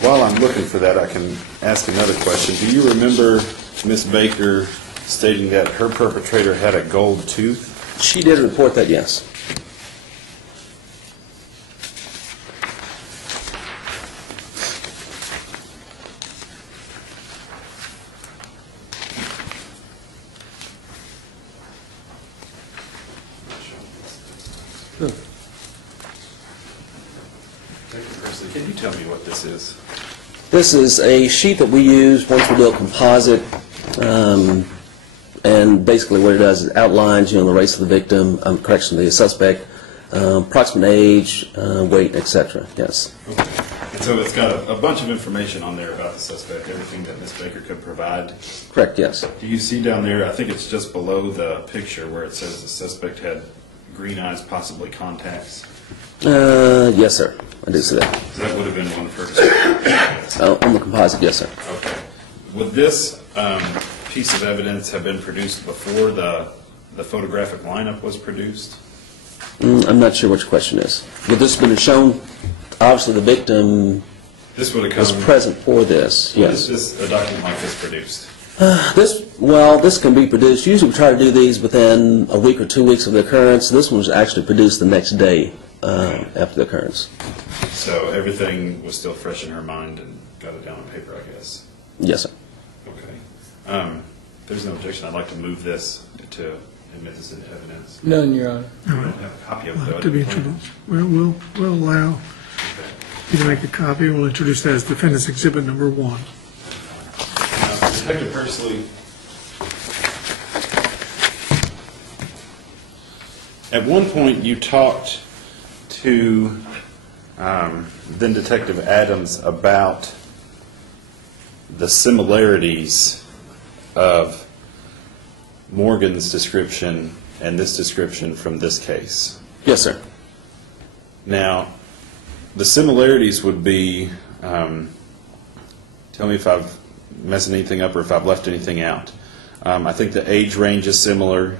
While I'm looking for that, I can ask another question. Do you remember Miss Baker stating that her perpetrator had a gold tooth? She did report that, yes. Can you tell me what this is? This is a sheet that we use once we do a composite, and basically what it does is outlines, the race of the victim, the suspect, approximate age, weight, etc. Yes. Okay. And so it's got a bunch of information on there about the suspect, everything that Ms. Baker could provide. Correct. Yes. Do you see down there, I think it's just below the picture where it says the suspect had green eyes, possibly contacts? Yes, sir. I do see that. So that would have been one of her descriptions. On the composite, yes, sir. Okay. Would this piece of evidence have been produced before the photographic lineup was produced? I'm not sure what your question is. Would this have been shown? Obviously, the victim This would have was come. present for this. Yes. Is a document like this produced? This can be produced. Usually, we try to do these within a week or 2 weeks of the occurrence. This one was actually produced the next day after the occurrence. So everything was still fresh in her mind and got it down on paper, I guess. Yes, sir. Okay. If there's no objection, I'd like to move this to admit this into evidence. None, Your Honor. We don't have a copy of it, though. To be introduced. We'll allow you to make a copy. We'll introduce that as Defendant's Exhibit Number 1. Detective Pursley, at one point you talked to then Detective Adams about the similarities of Morgan's description and this description from this case. Yes, sir. Now, the similarities would be, tell me if I've messed anything up or if I've left anything out. I think the age range is similar.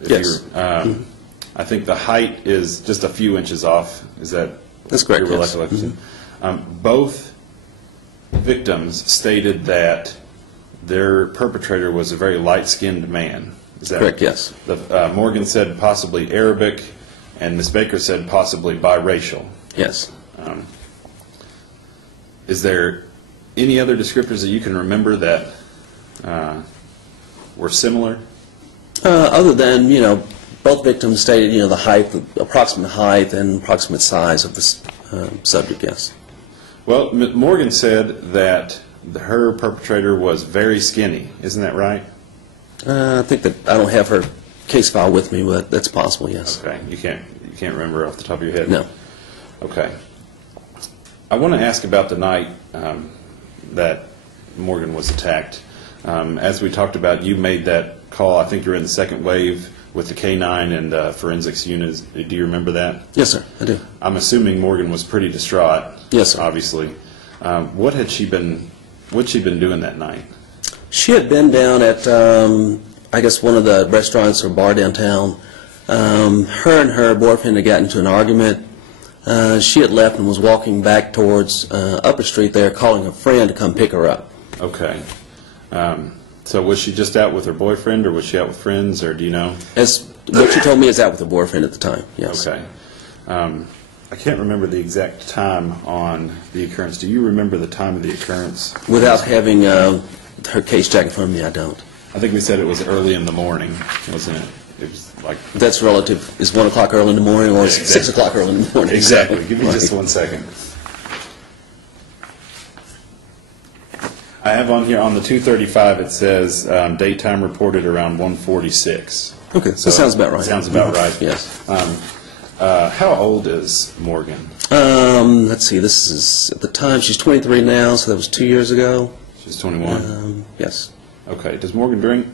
Yes. I think the height is just a few inches off. Is that That's correct, your yes. recollection? Both victims stated that their perpetrator was a very light-skinned man. Is that Correct, yes. Morgan said possibly Arabic, and Ms. Baker said possibly biracial. Yes. Is there any other descriptors that you can remember that were similar? Other than, both victims stated, the height, the approximate height and approximate size of the subject, yes. Well, Morgan said that her perpetrator was very skinny. Isn't that right? I think that I don't have her case file with me, but that's possible, yes. Okay. You can't remember off the top of your head? No. Okay. I want to ask about the night that Morgan was attacked. As we talked about, you made that call. I think you're in the second wave with the K-9 and forensics units. Do you remember that? Yes, sir, I do. I'm assuming Morgan was pretty distraught. Yes, sir. Obviously. What'd she been doing that night? She had been down at, I guess, one of the restaurants or bar downtown. Her and her boyfriend had gotten into an argument. She had left and was walking back towards Upper Street there, calling a friend to come pick her up. Okay. So was she just out with her boyfriend, or was she out with friends, or do you know? As what she told me is out with her boyfriend at the time, yes. Okay. I can't remember the exact time on the occurrence. Do you remember the time of the occurrence? Without having her case jacket in front of me, I don't. I think we said it was early in the morning, wasn't it? It was like... That's relative. Is 1 o'clock early in the morning, or is 6 o'clock early in the morning? Exactly. Give me Right. just 1 second. I have on here, on the 235, it says daytime reported around 1:46. Okay, that sounds about right. Sounds about right. Yes. How old is Morgan? Let's see, this is, at the time, she's 23 now, so that was 2 years ago. She's 21? Yes. Okay. Does Morgan drink?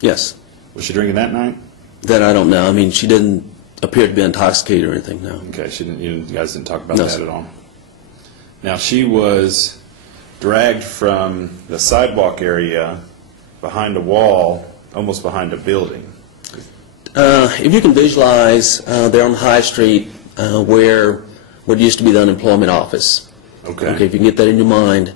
Yes. Was she drinking that night? That I don't know. I mean, she didn't appear to be intoxicated or anything, no. Okay, you guys didn't talk about No, that sir. at all. Now, she was dragged from the sidewalk area behind a wall, almost behind a building. If you can visualize, they're on High Street where what used to be the unemployment office. Okay. Okay, if you can get that in your mind.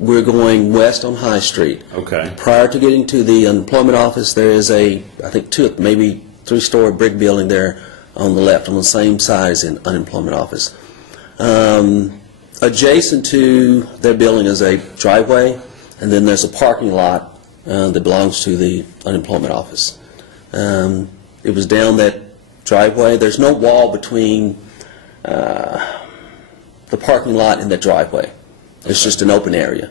We're going west on High Street. Okay. Prior to getting to the unemployment office, there is I think maybe three-story brick building there on the left, on the same side as the unemployment office. Adjacent to their building is a driveway, and then there's a parking lot that belongs to the unemployment office. It was down that driveway. There's no wall between the parking lot and the driveway. It's just an open area.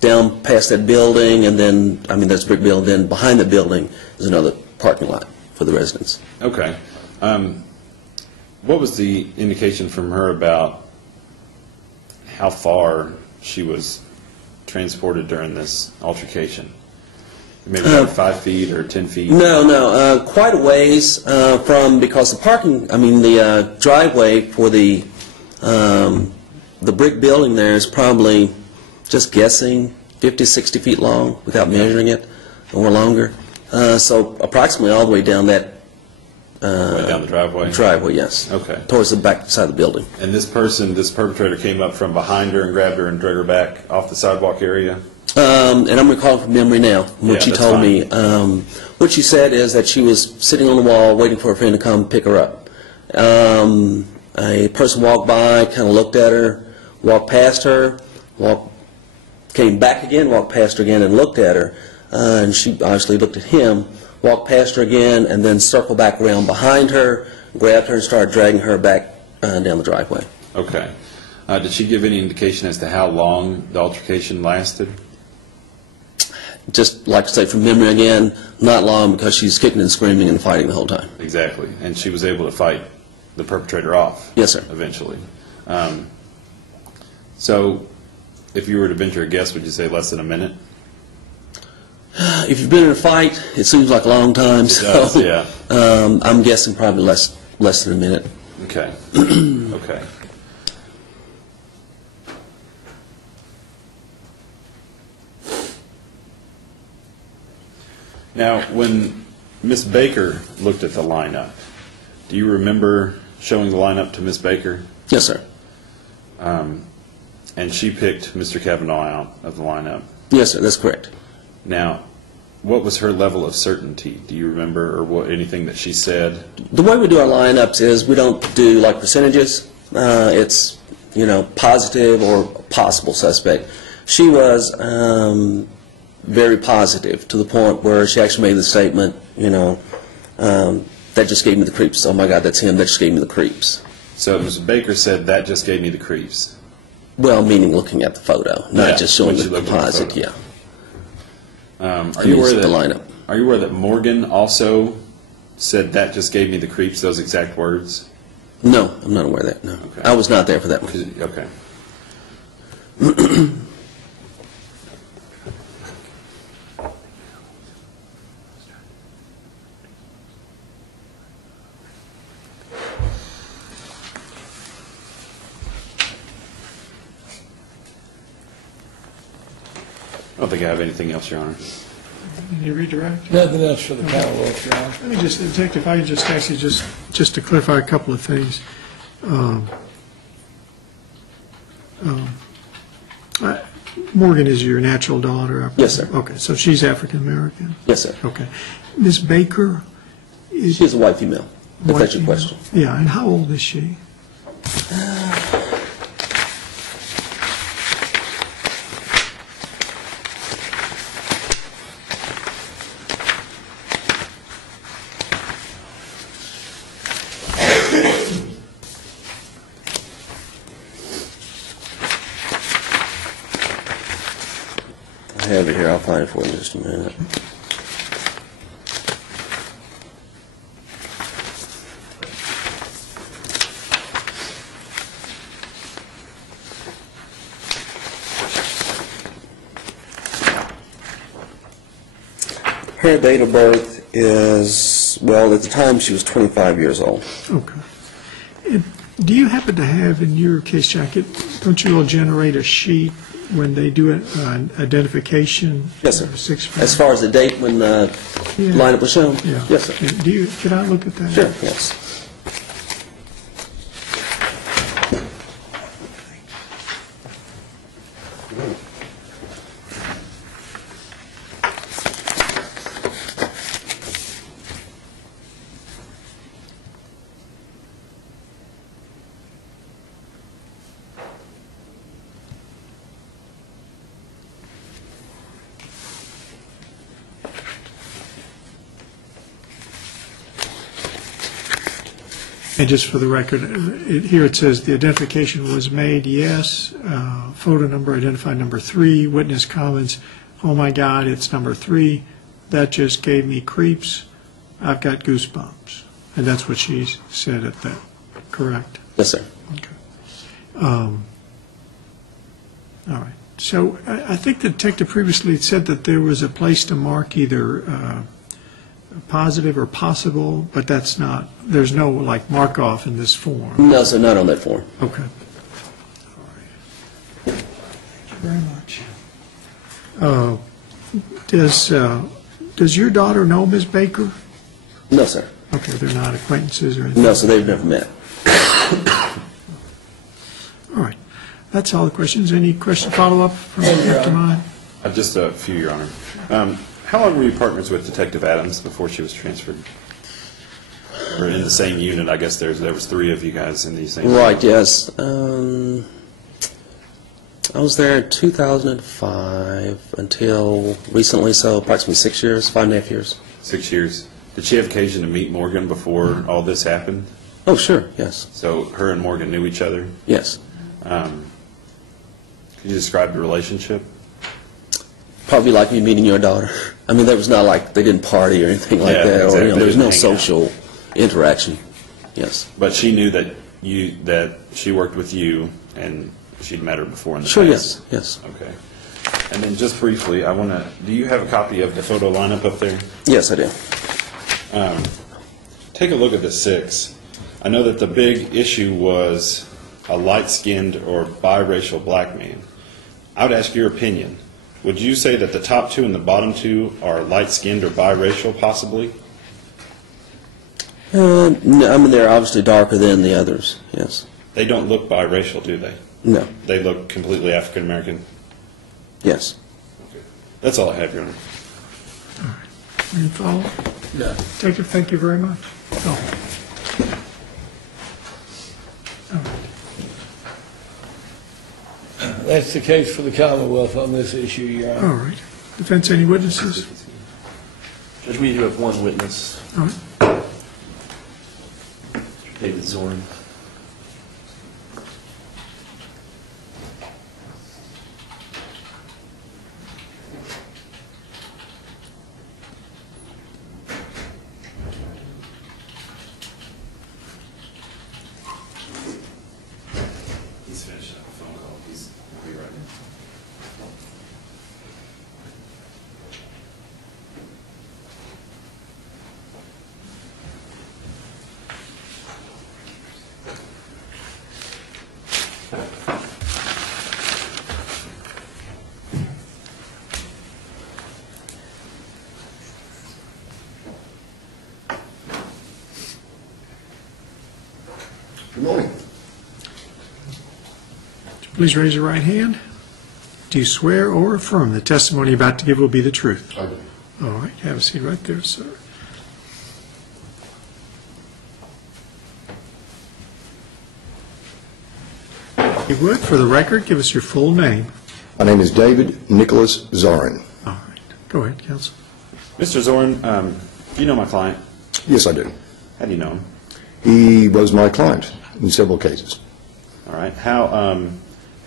Down past that building, and then, that's a brick building, then behind the building is another parking lot for the residents. Okay. What was the indication from her about how far she was transported during this altercation? Maybe 5 feet or 10 feet? No, quite a ways because the driveway for the brick building there is probably, just guessing, 50, 60 feet long without measuring it, or longer. So approximately all the way down that Right down the driveway? driveway, yes. Okay. Towards the back side of the building. And this perpetrator came up from behind her and grabbed her and dragged her back off the sidewalk area? And I'm recalling from memory now what Yeah, she that's told fine. me. What she said is that she was sitting on the wall waiting for a friend to come pick her up. A person walked by, kind of looked at her, walked past her, came back again, walked past her again, and looked at her. And she obviously looked at him, walked past her again, and then circled back around behind her, grabbed her, and started dragging her back down the driveway. Okay. Did she give any indication as to how long the altercation lasted? Just like I say, from memory again, not long, because she's kicking and screaming and fighting the whole time. Exactly. And she was able to fight the perpetrator off? Yes, sir. Eventually. So, if you were to venture a guess, would you say less than a minute? If you've been in a fight, it seems like a long time. It does, yeah. I'm guessing probably less than a minute. Okay. Okay. Now, when Miss Baker looked at the lineup, do you remember showing the lineup to Miss Baker? Yes, sir. And she picked Mr. Kavanaugh out of the lineup. Yes, sir. That's correct. Now, what was her level of certainty? Do you remember, or anything that she said? The way we do our lineups is we don't do like percentages. It's positive or possible suspect. She was very positive to the point where she actually made the statement, that just gave me the creeps. Oh my God, that's him. That just gave me the creeps. So Ms. Baker said that just gave me the creeps. Well, meaning looking at the photo, not Yeah, just showing when the she looked at the composite. photo. Yeah. Are you aware The that lineup. Are you aware that Morgan also said that just gave me the creeps? Those exact words. No, I'm not aware of that. No, Okay. I was not there for that one. Okay. I don't think I have anything else, Your Honor. Can you redirect? Nothing else for the panel, Your Honor. Let me just, Detective, if I could just ask you just to clarify a couple of things. Morgan is your natural daughter? Yes, sir. Okay, so she's African-American? Yes, sir. Okay. Ms. Baker is... She's a white female, if white that's your female? question. Yeah, and how old is she? I have it here. I'll find it for you in just a minute. Her date of birth is, well, at the time she was 25 years old. Okay. Do you happen to have in your case jacket, don't you all generate a sheet when they do an identification? Yes, sir. Six As far as the date when the Yeah. lineup was shown? Yeah. Yes, sir. Can I look at that? Sure, yes. And just for the record, here it says the identification was made, yes. Photo number identified number 3. Witness comments, oh my God, it's number 3. That just gave me creeps. I've got goosebumps. And that's what she said at that, correct? Yes, sir. Okay. All right. So I think the detective previously had said that there was a place to mark either positive or possible, but that's not, there's no like mark off in this form. No, sir, not on that form. Okay. All right. Thank you very much. Does your daughter know Ms. Baker? No, sir. Okay, they're not acquaintances or anything? No, sir, they've never met. All right. That's all the questions. Any question, follow-up from Dr. Mine? Just a few, Your Honor. How long were you partners with Detective Adams before she was transferred? Or in the same unit? I guess there was 3 of you guys in the same Right, unit. yes. I was there in 2005 until recently, so approximately 6 years, 5.5 years. 6 years. Did she have occasion to meet Morgan before all this happened? Oh, sure, yes. So her and Morgan knew each other? Yes. Could you describe the relationship? Probably like me meeting your daughter. I mean, there was not like, they didn't party or anything like Yeah, that, or exactly. there was no They didn't hang out. social interaction. Yes. But she knew that she worked with you, and she'd met her before in the Sure, past? yes, yes. Okay. And then just briefly, do you have a copy of the photo lineup up there? Yes, I do. Take a look at the 6. I know that the big issue was a light-skinned or biracial black man. I would ask your opinion. Would you say that the top 2 and the bottom 2 are light-skinned or biracial, possibly? No, I mean, they're obviously darker than the others, yes. They don't look biracial, do they? No, They look completely African-American? yes. That's all I have, Your Honor. Any follow? No. Detective, thank you very much. Oh. All right. That's the case for the Commonwealth on this issue, Your Honor. All right. Defense, any witnesses? Judge, we do have one witness, All right. David Zorn. He's finishing up a phone call. He'll be right in. Good morning. Please raise your right hand. Do you swear or affirm the testimony you're about to give will be the truth? I do. All right. Have a seat right there, sir. If you would, for the record, give us your full name. My name is David Nicholas Zarin. All right. Go ahead, counsel. Mr. Zorn, do you know my client? Yes, I do. How do you know him? He was my client in several cases. All right. How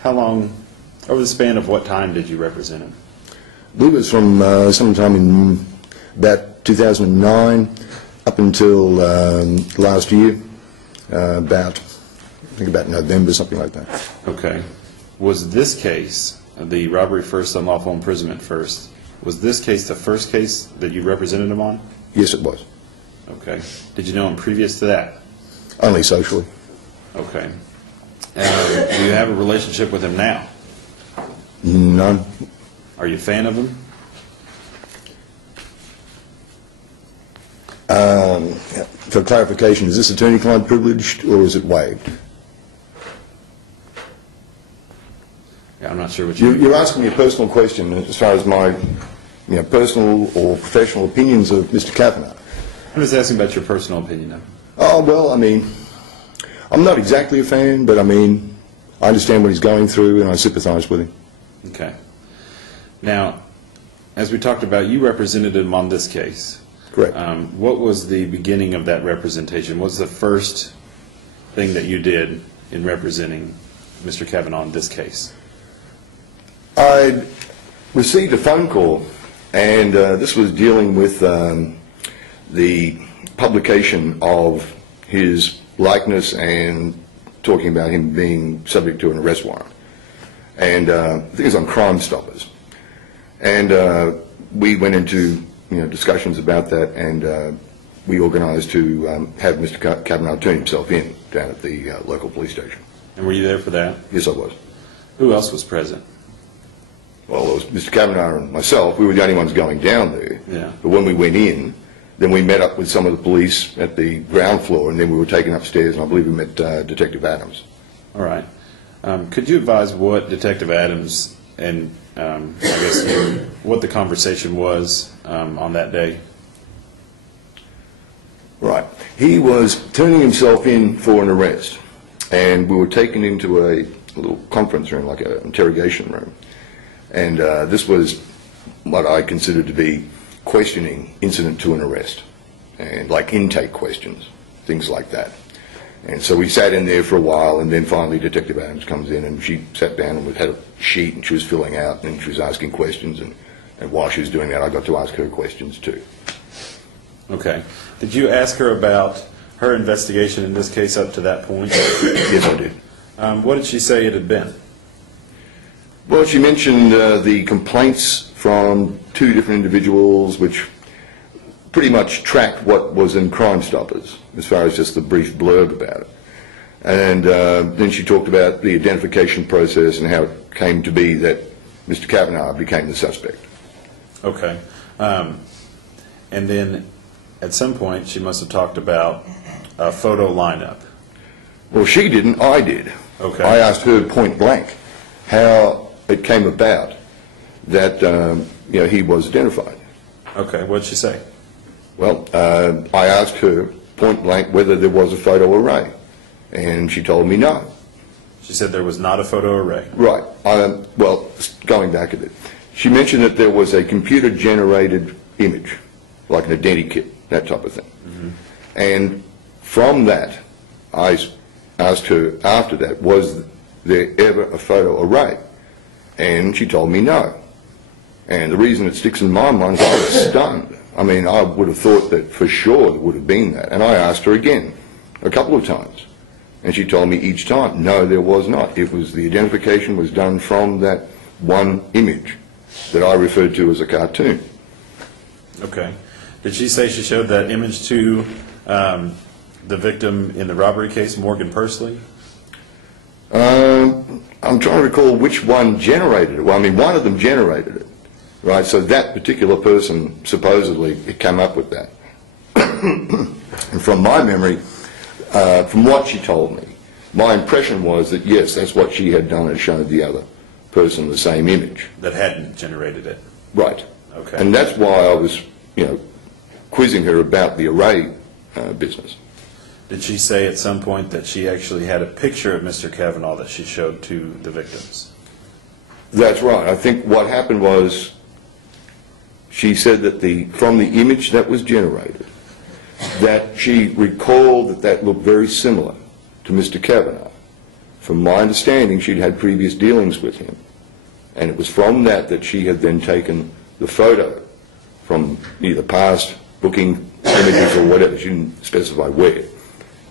long, over the span of what time did you represent him? I believe it was from sometime in about 2009 up until last year, I think about November, something like that. Okay. Was this case, the robbery first, unlawful imprisonment first, Was this case the first case that you represented him on? Yes, it was. Okay. Did you know him previous to that? Only socially. Okay. Do you have a relationship with him now? None. Are you a fan of him? For clarification, is this attorney-client privileged or is it waived? Yeah, I'm not sure what You're asking me a personal question as far as my personal or professional opinions of Mr. Kavanaugh. I'm just asking about your personal opinion of him. Oh, well, I mean, I'm not exactly a fan, but I mean, I understand what he's going through and I sympathise with him. Okay. Now, as we talked about, you represented him on this case. Correct. What was the beginning of that representation? What was the first thing that you did in representing Mr. Kavanaugh in this case? I received a phone call, and this was dealing with the publication of his likeness and talking about him being subject to an arrest warrant. And I think it was on Crime Stoppers. And we went into discussions about that, and we organised to have Mr. Kavanaugh turn himself in down at the local police station. And were you there for that? Yes, I was. Who else was present? Well, it was Mr. Kavanaugh and myself. We were the only ones going down there. Yeah. But when we went in, then we met up with some of the police at the ground floor, and then we were taken upstairs, and I believe we met Detective Adams. All right. Could you advise what Detective Adams and I guess what the conversation was on that day? Right. He was turning himself in for an arrest, and we were taken into a little conference room, like an interrogation room. And this was what I considered to be questioning incident to an arrest, and like intake questions, things like that. And so we sat in there for a while, and then finally Detective Adams comes in, and she sat down and we had a sheet, and she was filling out, and she was asking questions, and while she was doing that, I got to ask her questions too. Okay. Did you ask her about her investigation in this case up to that point? Yes, I did. What did she say it had been? Well, she mentioned the complaints from two different individuals, which pretty much tracked what was in Crime Stoppers, as far as just the brief blurb about it. And then she talked about the identification process and how it came to be that Mr. Kavanaugh became the suspect. Okay. And then at some point she must have talked about a photo lineup. Well, she didn't, I did. Okay. I asked her point blank how it came about that he was identified. Okay. What did she say? Well, I asked her point blank whether there was a photo array, and she told me no. She said there was not a photo array. Right. Well, going back a bit, she mentioned that there was a computer-generated image, like an identikit, that type of thing. Mm-hmm. And from that, I asked her after that, was there ever a photo array? And she told me no. And the reason it sticks in my mind is I was stunned. I mean, I would have thought that for sure there would have been that. And I asked her again, a couple of times. And she told me each time, no, there was not. It was, the identification was done from that one image that I referred to as a cartoon. Okay. Did she say she showed that image to the victim in the robbery case, Morgan Pursley? I'm trying to recall which one generated it. Well, I mean, one of them generated it, right? So that particular person, supposedly, it came up with that. And from my memory, from what she told me, my impression was that, yes, that's what she had done, and showed the other person the same image. That hadn't generated it? Right. Okay. And that's why I was, quizzing her about the array business. Did she say at some point that she actually had a picture of Mr. Kavanaugh that she showed to the victims? That's right. I think what happened was she said that from the image that was generated, that she recalled that looked very similar to Mr. Kavanaugh. From my understanding, she'd had previous dealings with him. And it was from that she had then taken the photo from either past booking images or whatever. She didn't specify where.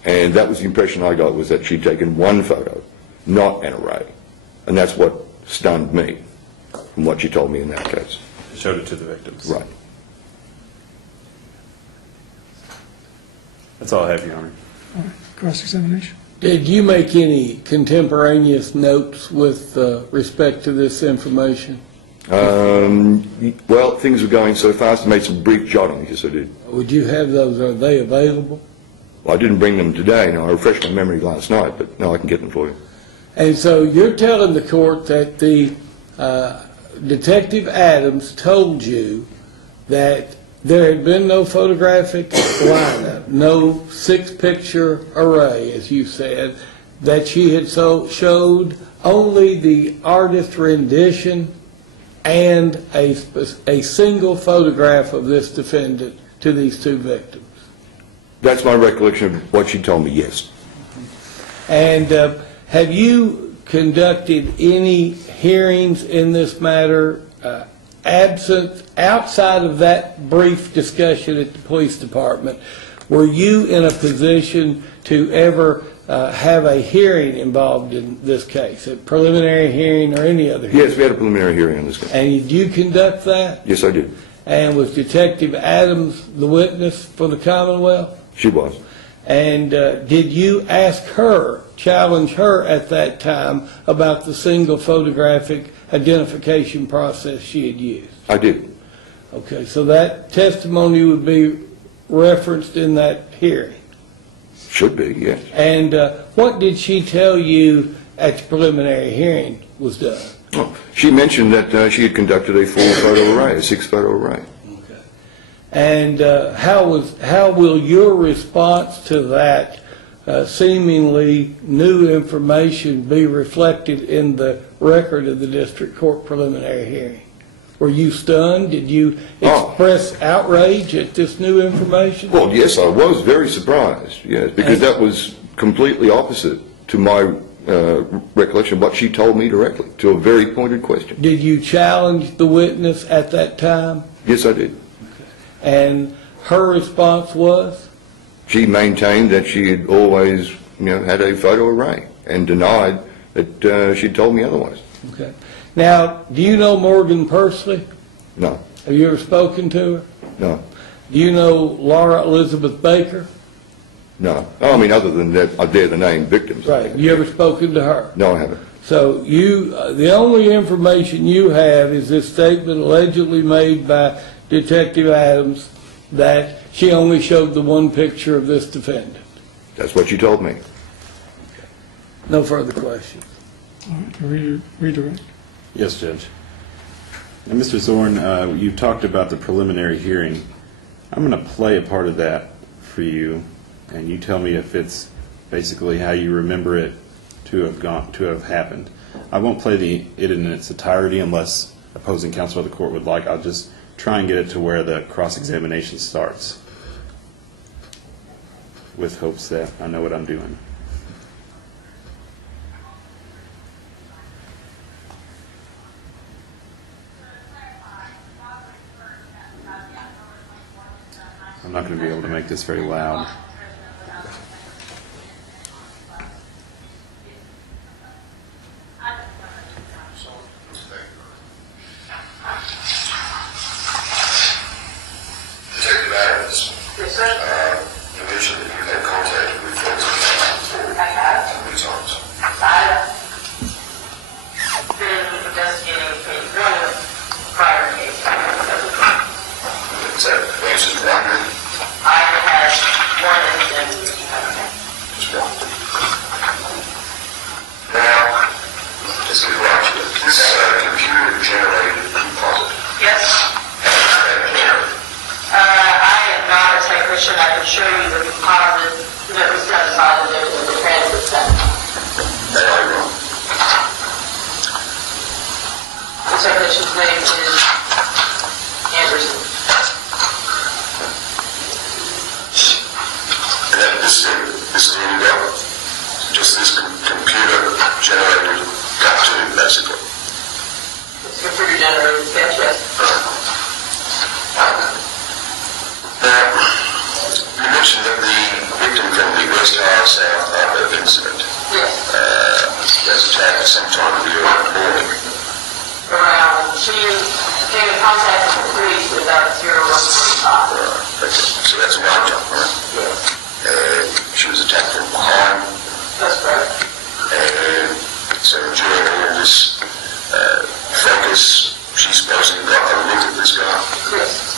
And that was the impression I got, was that she'd taken one photo, not an array. And that's what stunned me from what she told me in that case. Showed it to the victims. Right. That's all I have, Your Honor. All right, cross-examination. Did you make any contemporaneous notes with respect to this information? Well, things were going so fast, I made some brief jottings, yes I did. Would you have those? Are they available? Well, I didn't bring them today, no, I refreshed my memory last night, but no, I can get them for you. And so you're telling the court that the Detective Adams told you that there had been no photographic lineup, no 6-picture array, as you said, that she had showed only the artist rendition and a single photograph of this defendant to these 2 victims. That's my recollection of what she told me, yes. And have you conducted any hearings in this matter outside of that brief discussion at the police department? Were you in a position to ever have a hearing involved in this case, a preliminary hearing or any other hearing? Yes, we had a preliminary hearing on this case. And did you conduct that? Yes, I did. And was Detective Adams the witness for the Commonwealth? She was. And did you ask her, challenge her at that time about the single photographic identification process she had used? I did. Okay, so that testimony would be referenced in that hearing? Should be, yes. And what did she tell you at the preliminary hearing was done? Oh, she mentioned that she had conducted a 4-photo array, a 6-photo array. Okay. And how will your response to that seemingly new information be reflected in the record of the district court preliminary hearing? Were you stunned? Did you express outrage at this new information? Well, yes, I was very surprised, yes, because that was completely opposite to my recollection of what she told me directly, to a very pointed question. Did you challenge the witness at that time? Yes, I did. And her response was? She maintained that she had always, had a photo array and denied that she'd told me otherwise. Okay. Now, do you know Morgan personally? No. Have you ever spoken to her? No. Do you know Laura Elizabeth Baker? No. Oh, I mean, other than that, they're the named victims. Right. You ever spoken to her? No, I haven't. So the only information you have is this statement allegedly made by Detective Adams that she only showed the one picture of this defendant. That's what she told me. No further questions. All right, redirect. Yes, Judge. Now, Mr. Zorn, you talked about the preliminary hearing. I'm going to play a part of that for you, and you tell me if it's basically how you remember it to have happened. I won't play it in its entirety unless opposing counsel or the court would like. I'll just try and get it to where the cross-examination starts, with hopes that I know what I'm doing. I'm not going to be able to make this very loud. Detective Adams. Yes, sir. You mentioned that you've had contact with folks before. I have. How many times? I've been investigating one prior case. Is that just one? I had one incident. Just one. Now, just to correct you, this is a computer-generated composite. Yes. I am not a technician. I can show you the composite that was set aside and there was a transit set. That are wrong. The technician's name is Anderson. This is the end of just this computer-generated cartoon, basically. It's computer-generated sketch, yes. You mentioned that the victim from the West House South incident was attacked at some time of the early morning. Around 2 came in contact with the police about 0145. Okay, so that's a white jump, right? Yeah. And she was attacked from behind. That's correct. And so during all this focus, she's supposedly got a look at this guy. Yes.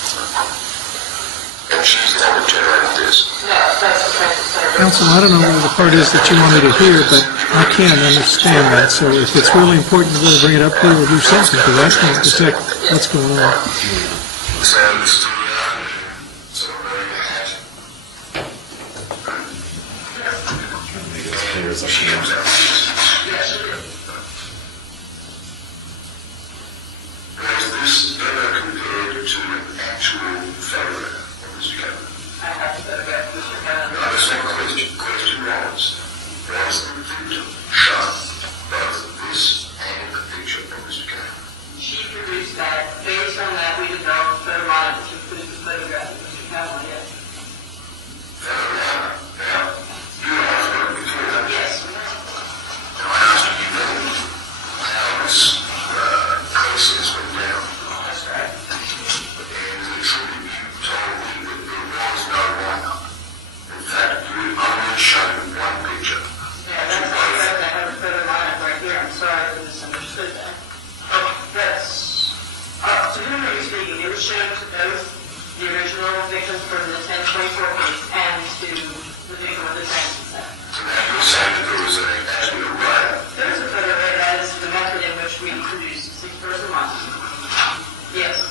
And she's the one that generated this. No, that's the transit center. Counsel, I don't know what the part is that you want me to hear, but I can't understand that. So if it's really important to really bring it up here, we'll do something, because I can't detect what's going on. So the studio, so very happy. Clear as I She can. comes out. Yes. Now, is this ever compared to an actual photograph of Mr. Kavanaugh? I have to photograph Mr. Kavanaugh. No, that's not a question. Question was the victim shot both this and the picture of Mr. Kavanaugh? She produced that. Based on that, we developed a photo line that includes the photograph of Mr. Kavanaugh, yes. Now, you and I spoke before that. Yes. And I asked you then how this process went down. That's right. And the truth, you told me that there was no lineup. In fact, you only showed one picture. Yeah, that's correct. I have a photo lineup right here. I'm sorry I misunderstood that. That's, to whom are you speaking? It was shown to both the original victim from the 1024 case and to the victim of the transit center. So now you're saying that there was actually a riot. There's a photo right that is the method in which we produce a 6-person line. Yes.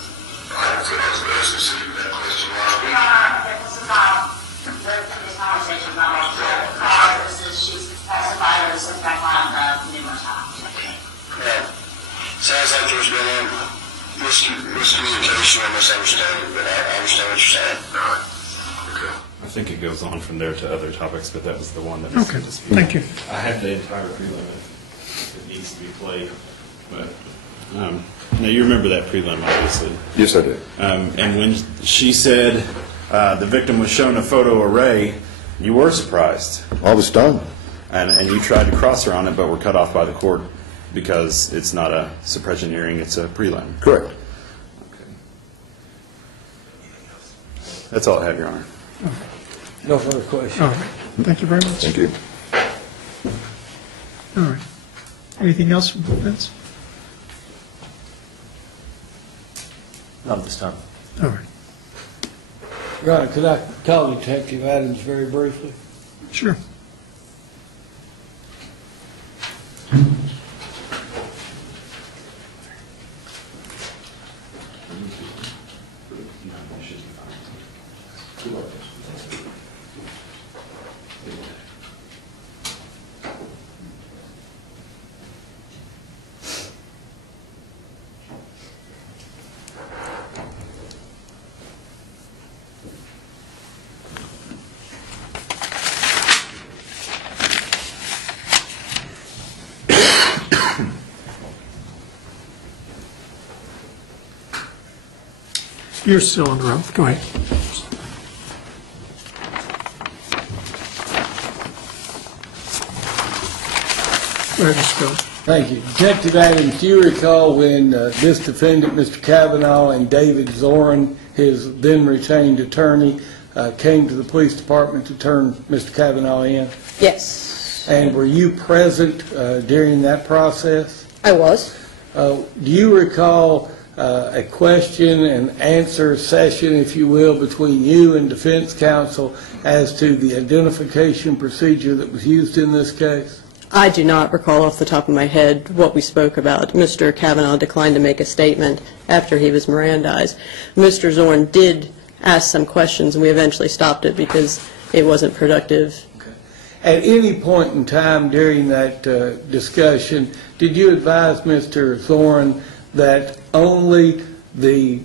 I thought I was very specific with that question last week. This is not, this conversation is not like the car, this is, she's testified or sent back on numerous times. Well, sounds like there's been a miscommunication or misunderstanding, but I understand what you're saying. All right. Okay. I think it goes on from there to other topics, but that was the one that Okay, was disputed. thank you. I have the entire prelim if it needs to be played, but, now you remember that prelim, obviously. Yes, I do. And when she said the victim was shown a photo array, you were surprised, I was stunned. and you tried to cross her on it, but were cut off by the court because it's not a suppression hearing, it's a prelim. Correct. That's all I have, Your Honor. No further questions. All right, thank you very much. Thank you. All right. Anything else from Vince? Not at this time. All right, Your Honor, could I call Detective Adams very briefly? sure. You're still under oath. Go ahead. Go ahead, Mr. Phillips. Thank you. Detective Adams, do you recall when this defendant, Mr. Kavanaugh, and David Zorin, his then retained attorney, came to the police department to turn Mr. Kavanaugh in? Yes. And were you present during that process? I was. Do you recall a question and answer session, if you will, between you and defense counsel as to the identification procedure that was used in this case? I do not recall off the top of my head what we spoke about. Mr. Kavanaugh declined to make a statement after he was Mirandized. Mr. Zorn did ask some questions, and we eventually stopped it because it wasn't productive. At any point in time during that discussion, did you advise Mr. Zorn that only the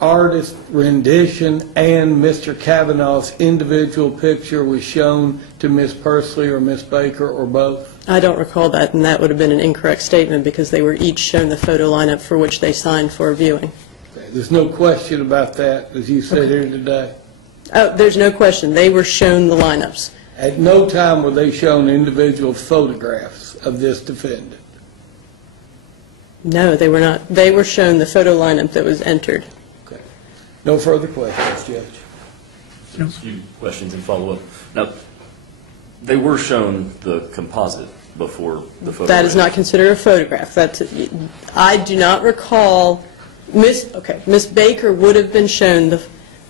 artist rendition and Mr. Kavanaugh's individual picture was shown to Ms. Pursley or Ms. Baker or both? I don't recall that, and that would have been an incorrect statement because they were each shown the photo lineup for which they signed for viewing. Okay. There's no question about that, as you said here today? Oh, there's no question. They were shown the lineups. At no time were they shown individual photographs of this defendant? No, they were not. They were shown the photo lineup that was entered. Okay. No further questions, Judge? A few questions and follow-up. Now, they were shown the composite before the photo. That is not considered a photograph. I do not recall. Miss Baker would have been shown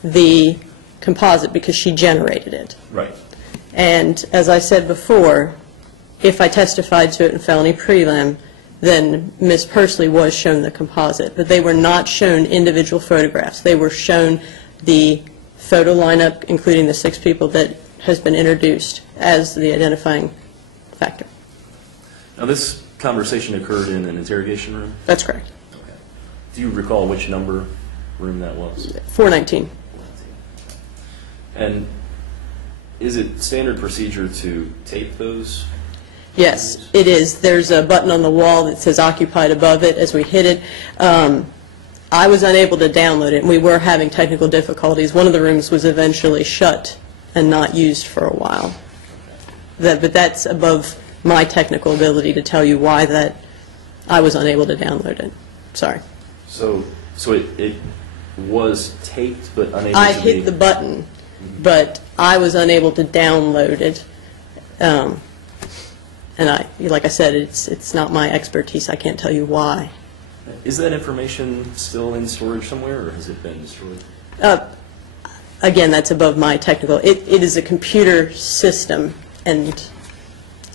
the composite because she generated it. Right. And as I said before, if I testified to it in felony prelim, then Ms. Pursley was shown the composite. But they were not shown individual photographs. They were shown the photo lineup, including the 6 people that has been introduced as the identifying factor. Now, this conversation occurred in an interrogation room? That's correct. Okay. Do you recall which number room that was? 419. And is it standard procedure to tape those? Yes, it is. There's a button on the wall that says occupied above it as we hit it. I was unable to download it, and we were having technical difficulties. One of the rooms was eventually shut and not used for a while. But that's above my technical ability to tell you why that I was unable to download it. Sorry. So it was taped but unable I to hit the button, but I was unable to download it. And like I said, it's not my expertise. I can't tell you why. Is that information still in storage somewhere, or has it been destroyed? Again, that's above my technical. It is a computer system, and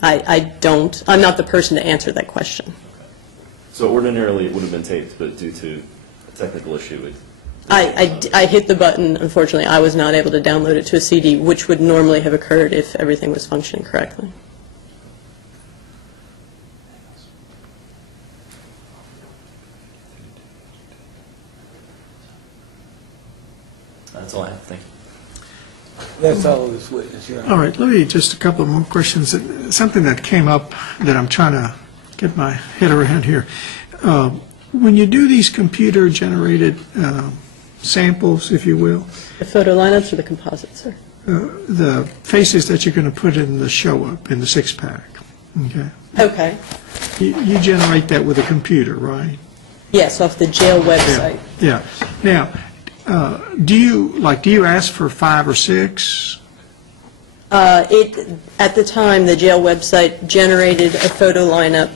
I'm not the person to answer that question. So ordinarily it would have been taped, but due to a technical issue, I hit the button. Unfortunately, I was not able to download it to a CD, which would normally have occurred if everything was functioning correctly. That's all I have. Thank you. That's all of this witness, Your Honor. All right, let me, just a couple more questions. Something that came up that I'm trying to get my head around here. When you do these computer-generated samples, if you will, The photo lineups or the composites, sir? the faces that you're going to put in the show-up, in the six-pack, okay? Okay. You generate that with a computer, right? Yes, off the jail website. Yeah. Now, do you ask for 5 or 6? At the time, the jail website generated a photo lineup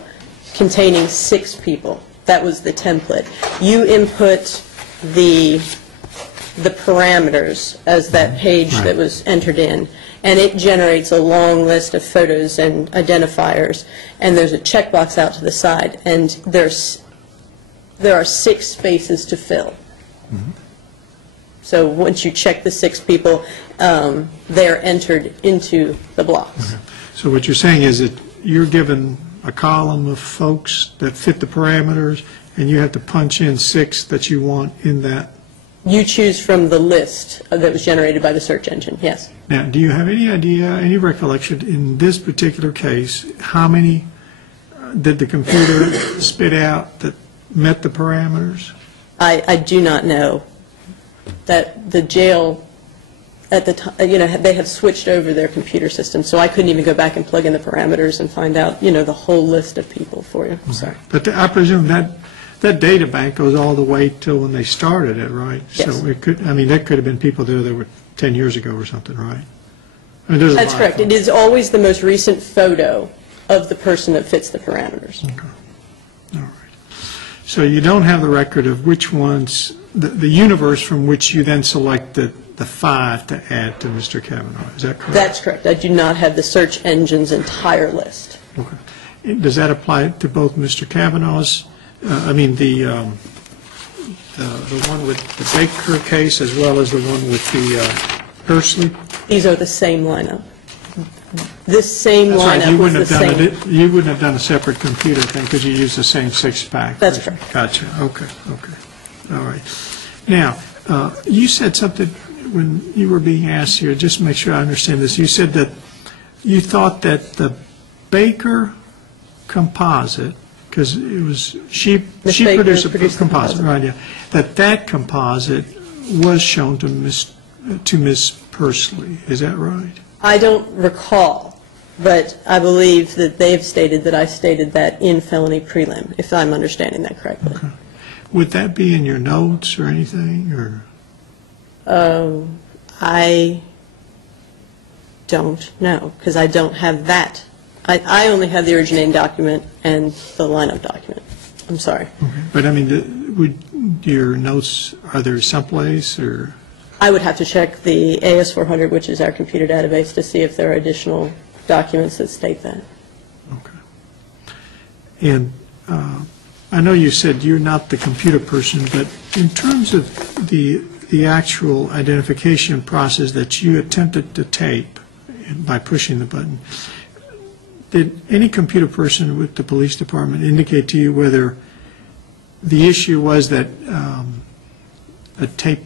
containing 6 people. That was the template. You input the parameters as that page that was entered in, and it generates a long list of photos and identifiers, and there's a checkbox out to the side, and there are 6 spaces to fill. Mm-hmm. So once you check the 6 people, they're entered into the blocks. Okay. So what you're saying is that you're given a column of folks that fit the parameters, and you have to punch in 6 that you want in that. You choose from the list that was generated by the search engine, yes. Now, do you have any idea, any recollection in this particular case, how many did the computer spit out that met the parameters? I do not know. That the jail, at the time, they have switched over their computer system, so I couldn't even go back and plug in the parameters and find out, the whole list of people for you. Okay. But I presume that data bank goes all the way till when they started it, right? Yes. So it could, there could have been people there that were 10 years ago or something, right? That's correct. It is always the most recent photo of the person that fits the parameters. Okay. All right. So you don't have the record of which ones, the universe from which you then select the 5 to add to Mr. Kavanaugh, is that correct? That's correct. I do not have the search engine's entire list. Okay. Does that apply to both Mr. Kavanaugh's, the one with the Baker case as well as the one with the Pursley? These are the same lineup. This same That's right. lineup was the same. You wouldn't have done a separate computer thing because you used the same 6-pack. That's correct. Gotcha. Okay. All right. Now, you said something when you were being asked here, just to make sure I understand this. You said that you thought that the Baker composite, because it was she produced a composite, right? Yeah. That composite was shown to Miss Pursley. Is that right? I don't recall But I believe that they've stated that I stated that in felony prelim, if I'm understanding that correctly. Okay. Would that be in your notes or anything, or? I don't know, because I don't have that. I only have the originating document and the lineup document. I'm sorry. Okay. But I mean, would your notes, are there someplace, or? I would have to check the AS400, which is our computer database, to see if there are additional documents that state that. Okay. And I know you said you're not the computer person, but in terms of the actual identification process that you attempted to tape by pushing the button, did any computer person with the police department indicate to you whether the issue was that a tape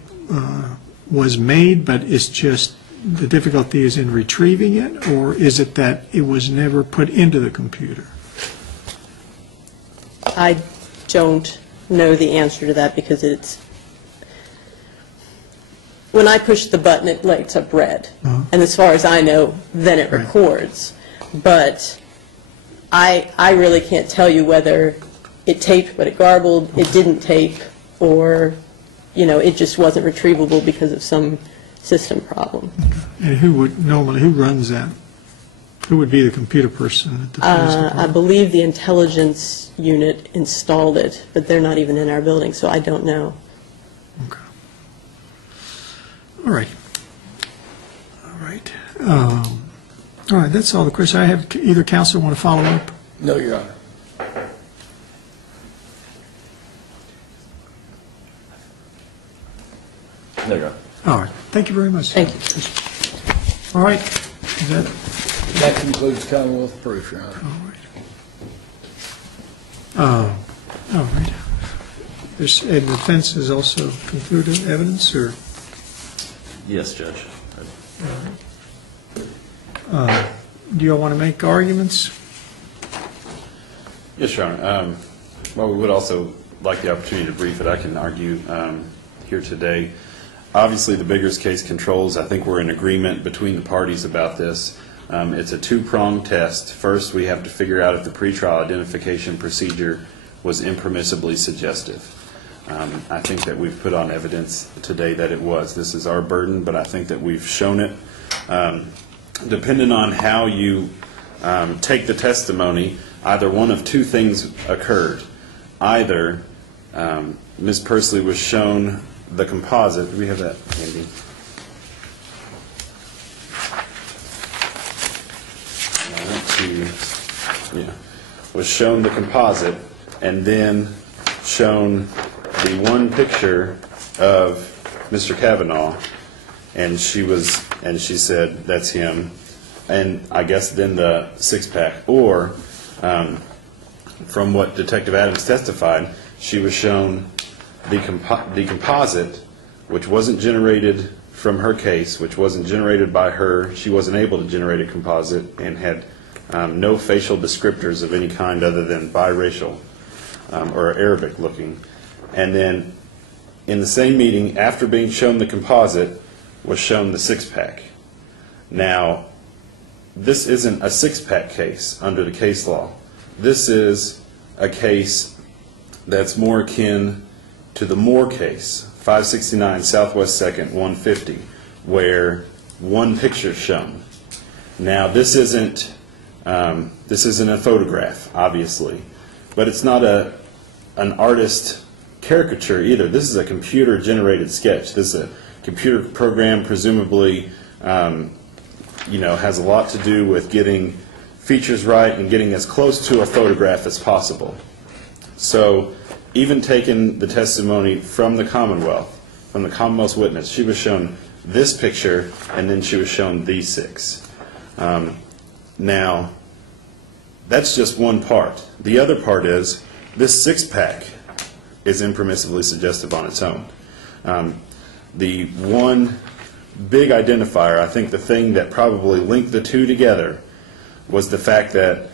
was made, but it's just the difficulty is in retrieving it, or is it that it was never put into the computer? I don't know the answer to that, because it's, when I push the button, it lights up red. And as far as I know, then it records. But I really can't tell you whether it taped but it garbled, it didn't tape, or, you know, it just wasn't retrievable because of some system problem. And who runs that? Who would be the computer person at the police department? I believe the intelligence unit installed it, but they're not even in our building, so I don't know. Okay. All right. All right, that's all the questions I have. Either counsel want to follow up? No, Your Honor. No, Your Honor. All right, thank you very much. Thank you. All right, is that? That concludes Commonwealth proof, Your Honor. All right. And the defense has also concluded evidence, or? Yes, Judge. Do you all want to make arguments? Yes, Your Honor. Well, we would also like the opportunity to brief it. I can argue here today. Obviously, the Biggers case controls. I think we're in agreement between the parties about this. It's a two-pronged test. First, we have to figure out if the pretrial identification procedure was impermissibly suggestive. I think that we've put on evidence today that it was. This is our burden, but I think that we've shown it. Depending on how you take the testimony, either one of two things occurred. Either Ms. Pursley was shown the composite. Do we have that, Andy? Was shown the composite and then shown the one picture of Mr. Kavanaugh, and she said that's him, and I guess then the six-pack. Or from what Detective Adams testified, she was shown the composite, which wasn't generated from her case, which wasn't generated by her. She wasn't able to generate a composite and had no facial descriptors of any kind other than biracial or Arabic looking. And then in the same meeting, after being shown the composite, was shown the six-pack. Now, this isn't a six-pack case under the case law. This is a case that's more akin to the Moore case, 569 Southwest 2nd, 150, where one picture is shown. Now, this isn't a photograph, obviously, but it's not an artist caricature either. This is a computer-generated sketch. This is a computer program, presumably, has a lot to do with getting features right and getting as close to a photograph as possible. So, even taking the testimony from the Commonwealth's witness, she was shown this picture, and then she was shown these six. Now, that's just one part. The other part is this six-pack is impermissibly suggestive on its own. The one big identifier, I think the thing that probably linked the two together, was the fact that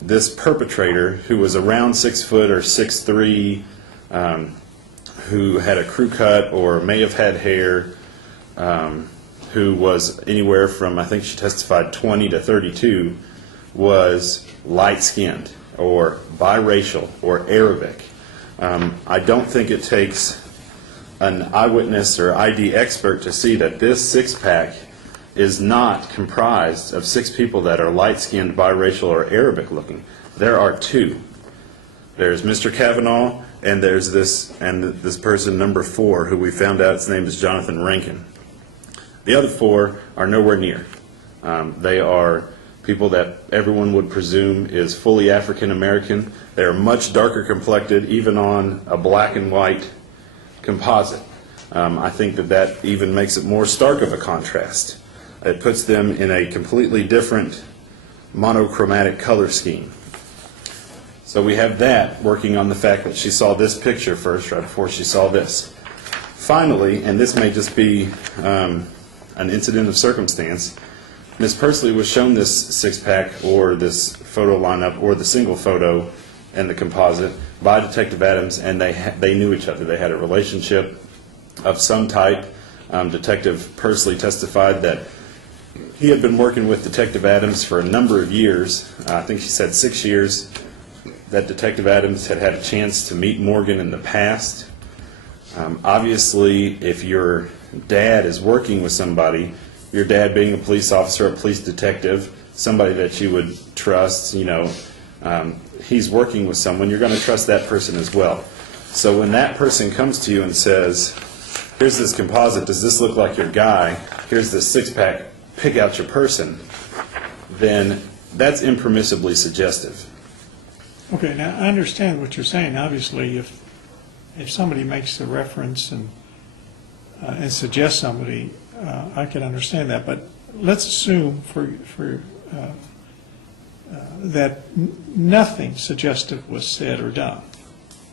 this perpetrator, who was around 6 foot or 6'3", who had a crew cut or may have had hair, who was anywhere from, I think she testified 20 to 32, was light-skinned or biracial or Arabic. I don't think it takes an eyewitness or ID expert to see that this six-pack is not comprised of 6 people that are light-skinned, biracial, or Arabic-looking. There are 2. There's Mr. Kavanaugh, and there's this person, number 4, who we found out his name is Jonathan Rankin. The other 4 are nowhere near. They are people that everyone would presume is fully African American. They are much darker complected, even on a black and white composite. I think that even makes it more stark of a contrast. It puts them in a completely different monochromatic color scheme. So we have that working on the fact that she saw this picture first, right before she saw this. Finally, and this may just be an incident of circumstance, Ms. Pursley was shown this six-pack or this photo lineup or the single photo and the composite by Detective Adams, and they knew each other. They had a relationship of some type. Detective Pursley testified that he had been working with Detective Adams for a number of years. I think she said 6 years, that Detective Adams had had a chance to meet Morgan in the past. Obviously, if your dad is working with somebody, your dad being a police officer, a police detective, somebody that you would trust, he's working with someone, you're going to trust that person as well. So when that person comes to you and says, here's this composite, does this look like your guy? Here's this six-pack, pick out your person, then that's impermissibly suggestive. Okay, now I understand what you're saying. Obviously, if somebody makes a reference and suggests somebody, I can understand that. But let's assume that nothing suggestive was said or done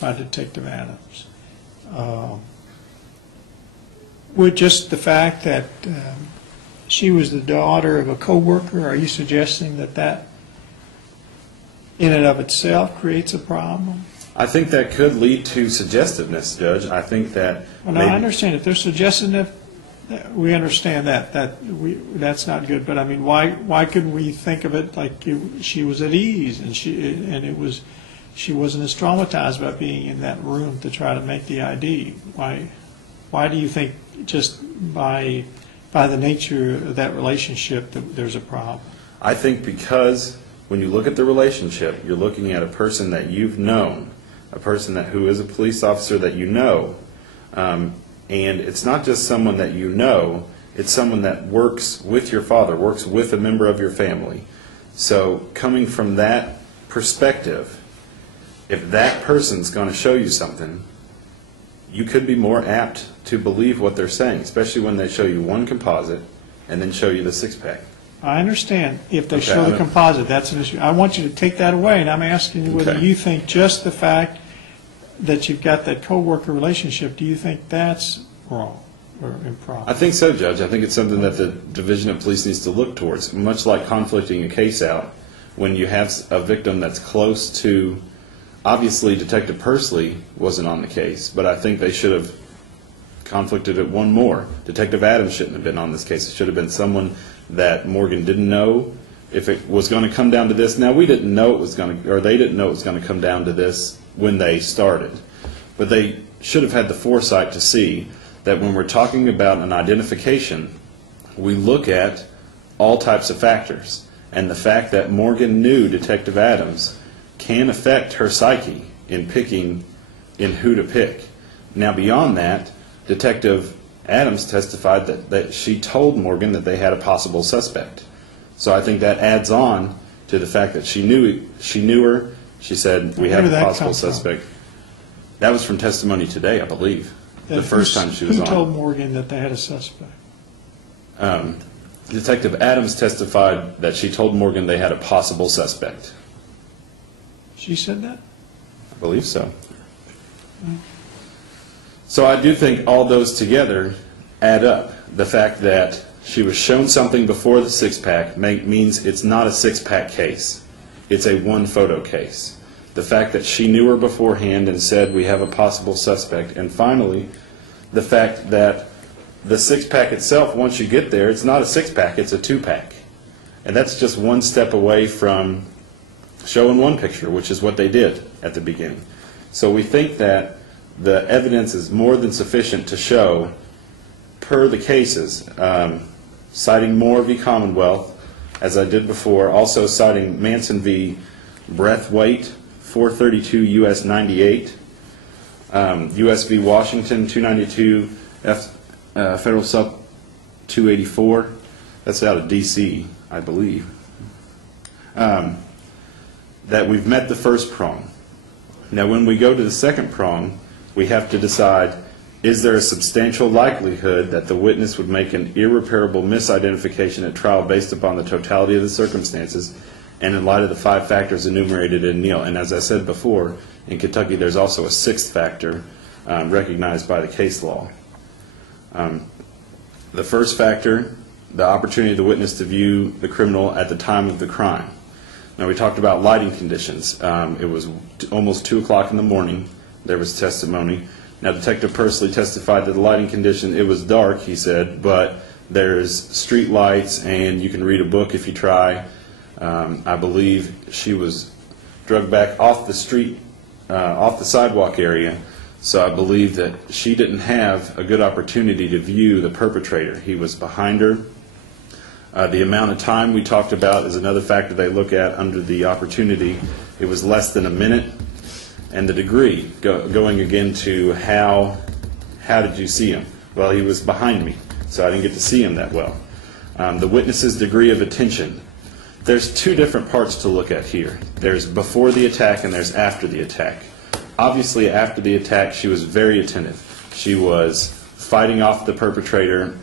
by Detective Adams. Would just the fact that she was the daughter of a co-worker, are you suggesting that in and of itself creates a problem? I think that could lead to suggestiveness, Judge. I think that... Well, no, I understand. If there's suggestiveness, we understand that. That's not good. But, I mean, why couldn't we think of it like she was at ease and she wasn't as traumatized by being in that room to try to make the ID? Why do you think just by the nature of that relationship that there's a problem? I think because when you look at the relationship, you're looking at a person that you've known, a person who is a police officer that you know, and it's not just someone that you know, it's someone that works with your father, works with a member of your family. So coming from that perspective, if that person's going to show you something, you could be more apt to believe what they're saying, especially when they show you one composite and then show you the six-pack. I understand if they show the composite, that's an issue. I want you to take that away, and I'm asking you whether you think just the fact that you've got that co-worker relationship, do you think that's wrong or improper? I think so, Judge. I think it's something that the Division of Police needs to look towards, much like conflicting a case out. When you have a victim that's close to, obviously Detective Pursley wasn't on the case, but I think they should have conflicted it one more. Detective Adams shouldn't have been on this case. It should have been someone that Morgan didn't know if it was going to come down to this. Now, we didn't know it was going to, or they didn't know it was going to come down to this when they started. But they should have had the foresight to see that when we're talking about an identification, we look at all types of factors. And the fact that Morgan knew Detective Adams can affect her psyche in picking in who to pick. Now, beyond that, Detective Adams testified that she told Morgan that they had a possible suspect. So I think that adds on to the fact that she knew her. She said, we have a possible suspect. That was from testimony today, I believe, the first time she was on. Who told Morgan that they had a suspect? Detective Adams testified that she told Morgan they had a possible suspect. She said that? I believe so. So I do think all those together add up. The fact that she was shown something before the six-pack means it's not a six-pack case. It's a one-photo case. The fact that she knew her beforehand and said we have a possible suspect. And finally, the fact that the six-pack itself, once you get there, it's not a six-pack, it's a two-pack. And that's just one step away from showing one picture, which is what they did at the beginning. So we think that the evidence is more than sufficient to show, per the cases, citing Moore v. Commonwealth, as I did before, also citing Manson v. Breathwaite, 432 U.S. 98, U.S. v. Washington, 292 Federal Sup 284. That's out of D.C., I believe. That we've met the first prong. Now, when we go to the second prong, we have to decide, is there a substantial likelihood that the witness would make an irreparable misidentification at trial based upon the totality of the circumstances and in light of the 5 factors enumerated in Neal? And as I said before, in Kentucky there's also a 6th factor recognized by the case law. The first factor, the opportunity of the witness to view the criminal at the time of the crime. Now, we talked about lighting conditions. It was almost 2 o'clock in the morning. There was testimony. Now, Detective Pursley testified that the lighting condition, it was dark, he said, but there's street lights and you can read a book if you try. I believe she was drugged back off the street, off the sidewalk area, so I believe that she didn't have a good opportunity to view the perpetrator. He was behind her. The amount of time we talked about is another factor they look at under the opportunity. It was less than a minute. And the degree, going again to how did you see him? Well, he was behind me, so I didn't get to see him that well. The witness's degree of attention. There's 2 different parts to look at here. There's before the attack and there's after the attack. Obviously, after the attack, she was very attentive. She was fighting off the perpetrator.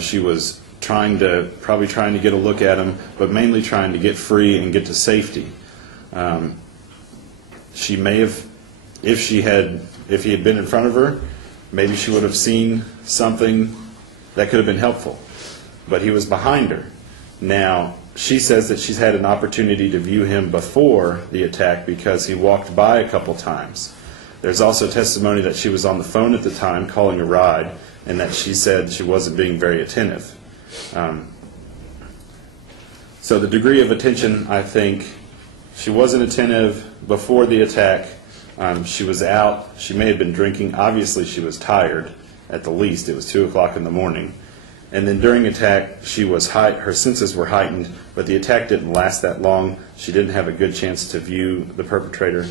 She was probably trying to get a look at him, but mainly trying to get free and get to safety. She may have, if he had been in front of her, maybe she would have seen something that could have been helpful. But he was behind her. Now, she says that she's had an opportunity to view him before the attack because he walked by a couple times. There's also testimony that she was on the phone at the time calling a ride, and that she said she wasn't being very attentive. So the degree of attention, I think, she wasn't attentive before the attack. She was out. She may have been drinking. Obviously, she was tired, at the least. It was 2 o'clock in the morning. And then during attack, her senses were heightened, but the attack didn't last that long. She didn't have a good chance to view the perpetrator.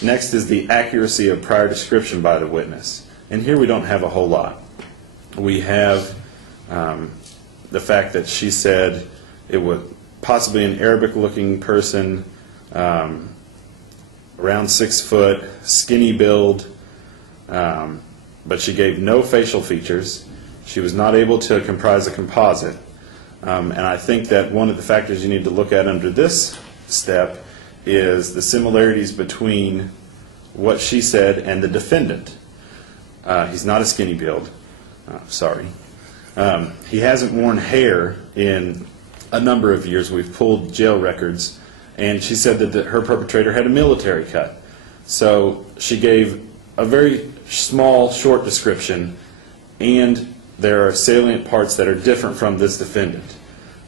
Next is the accuracy of prior description by the witness. And here we don't have a whole lot. We have the fact that she said it was possibly an Arabic-looking person, around 6 foot, skinny build, but she gave no facial features. She was not able to comprise a composite. And I think that one of the factors you need to look at under this step is the similarities between what she said and the defendant. He's not a skinny build. Sorry. He hasn't worn hair in a number of years. We've pulled jail records. And she said that her perpetrator had a military cut. So she gave a very small, short description, and there are salient parts that are different from this defendant.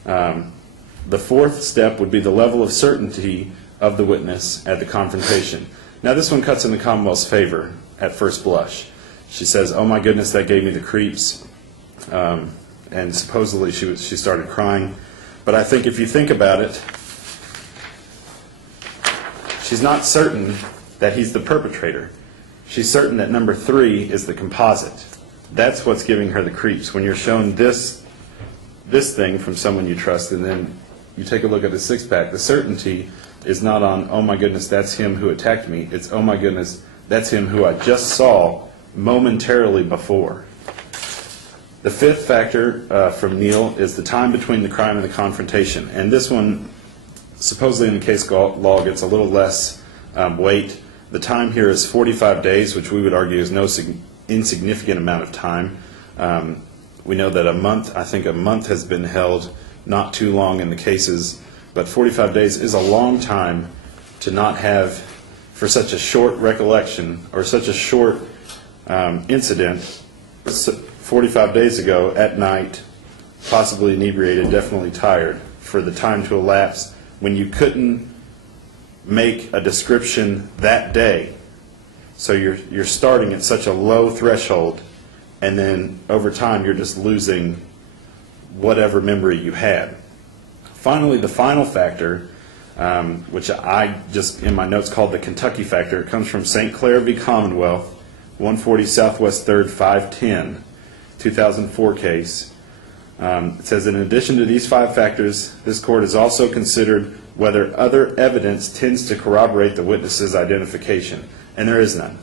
The 4th step would be the level of certainty of the witness at the confrontation. Now, this one cuts in the Commonwealth's favor at first blush. She says, "Oh my goodness, that gave me the creeps," and supposedly she started crying. But I think if you think about it, she's not certain that he's the perpetrator. She's certain that number 3 is the composite. That's what's giving her the creeps. When you're shown this thing from someone you trust, and then you take a look at the 6-pack, the certainty is not on, "Oh my goodness, that's him who attacked me." It's, "Oh my goodness, that's him who I just saw momentarily before." The 5th factor from Neal is the time between the crime and the confrontation. And this one, supposedly in the case law, gets a little less weight. The time here is 45 days, which we would argue is no insignificant amount of time. We know that I think a month has been held, not too long in the cases, but 45 days is a long time to not have, for such a short recollection, or such a short incident, 45 days ago at night, possibly inebriated, definitely tired, for the time to elapse when you couldn't make a description that day. So you're starting at such a low threshold, and then over time you're just losing whatever memory you had. Finally, the final factor, which I just in my notes called the Kentucky factor, it comes from St. Clair v. Commonwealth, 140 Southwest 3rd 510, 2004 case. It says, in addition to these 5 factors, this court has also considered whether other evidence tends to corroborate the witness's identification, and there is none.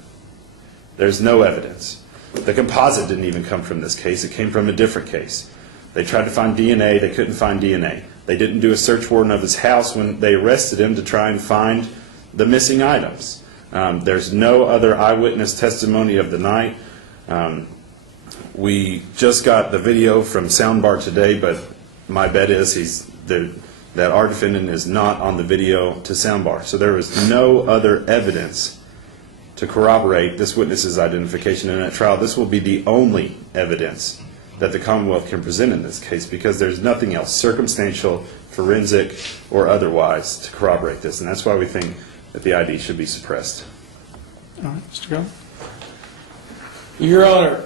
There's no evidence. The composite didn't even come from this case. It came from a different case. They tried to find DNA. They couldn't find DNA. They didn't do a search warrant of his house when they arrested him to try and find the missing items. There's no other eyewitness testimony of the night. We just got the video from Soundbar today, but my bet is that our defendant is not on the video to Soundbar. So there was no other evidence to corroborate this witness's identification in that trial. This will be the only evidence that the Commonwealth can present in this case, because there's nothing else, circumstantial, forensic, or otherwise, to corroborate this. And that's why we think that the ID should be suppressed. All right, Mr. Gold? Your Honor,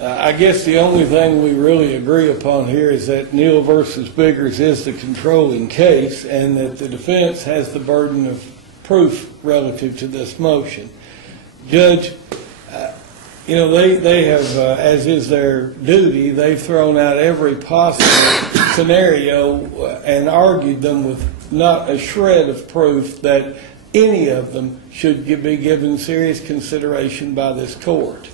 I guess the only thing we really agree upon here is that Neal versus Biggers is the controlling case, and that the defense has the burden of proof relative to this motion. Judge, you know, they have, as is their duty, they've thrown out every possible scenario and argued them with not a shred of proof that any of them should be given serious consideration by this court.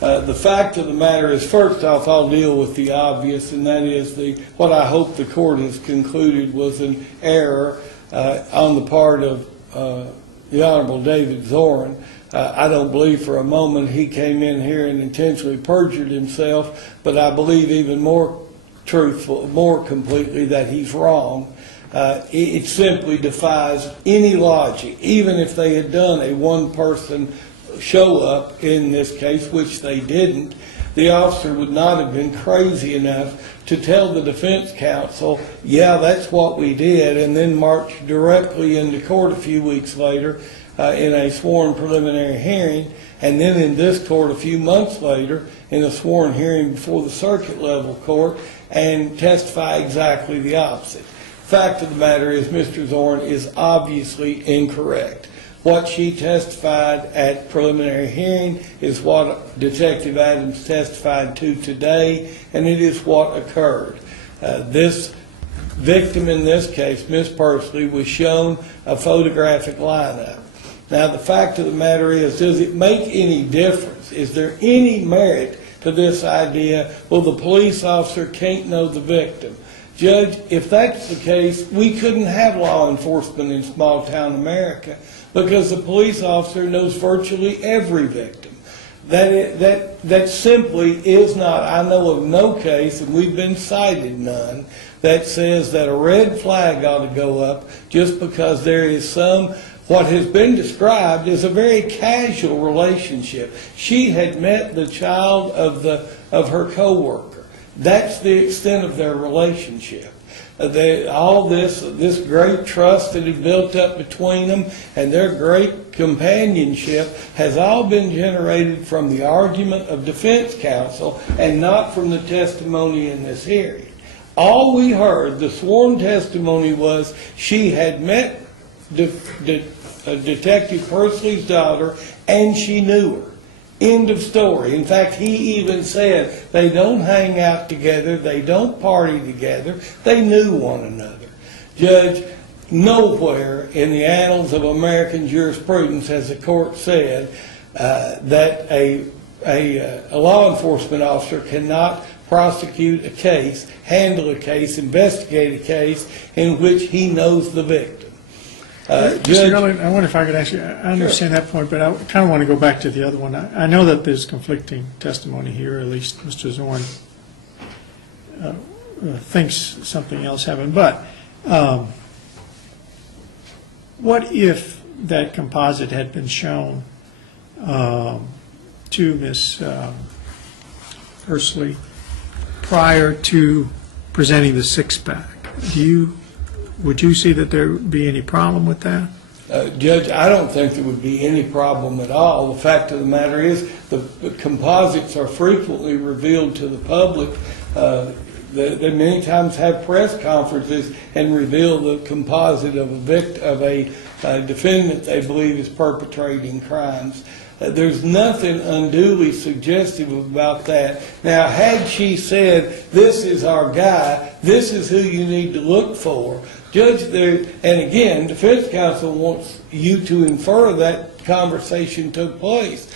The fact of the matter is, first off, I'll deal with the obvious, and that is what I hope the court has concluded was an error on the part of the Honorable David Zorn. I don't believe for a moment he came in here and intentionally perjured himself, but I believe even more completely that he's wrong. It simply defies any logic. Even if they had done a one-person show-up in this case, which they didn't, the officer would not have been crazy enough to tell the defense counsel, yeah, that's what we did, and then march directly into court a few weeks later in a sworn preliminary hearing, and then in this court a few months later in a sworn hearing before the circuit level court and testify exactly the opposite. Fact of the matter is, Mr. Zorn is obviously incorrect. What she testified at preliminary hearing is what Detective Adams testified to today, and it is what occurred. This victim in this case, Miss Pursley, was shown a photographic lineup. Now, the fact of the matter is, does it make any difference? Is there any merit to this idea, well, the police officer can't know the victim? Judge, if that's the case, we couldn't have law enforcement in small-town America, because the police officer knows virtually every victim. That simply is not, I know of no case, and we've been cited none, that says that a red flag ought to go up just because there is some, what has been described as a very casual relationship. She had met the child of her co-worker. That's the extent of their relationship. All this great trust that had built up between them and their great companionship has all been generated from the argument of defense counsel and not from the testimony in this hearing. All we heard, the sworn testimony, was she had met Detective Pursley's daughter and she knew her. End of story. In fact, he even said they don't hang out together, they don't party together, they knew one another. Judge, nowhere in the annals of American jurisprudence has the court said that a law enforcement officer cannot prosecute a case, handle a case, investigate a case in which he knows the victim. Mr. Gurley, I wonder if I could ask you, I understand that point, but I kind of want to go back to the other one. I know that there's conflicting testimony here, at least Mr. Zorn thinks something else happened, but what if that composite had been shown to Miss Pursley prior to presenting the six-pack. Would you see that there would be any problem with that? Judge, I don't think there would be any problem at all. The fact of the matter is the composites are frequently revealed to the public. They many times have press conferences and reveal the composite of a defendant they believe is perpetrating crimes. There's nothing unduly suggestive about that. Now, had she said, this is our guy, this is who you need to look for, Judge, and again, defense counsel wants you to infer that conversation took place.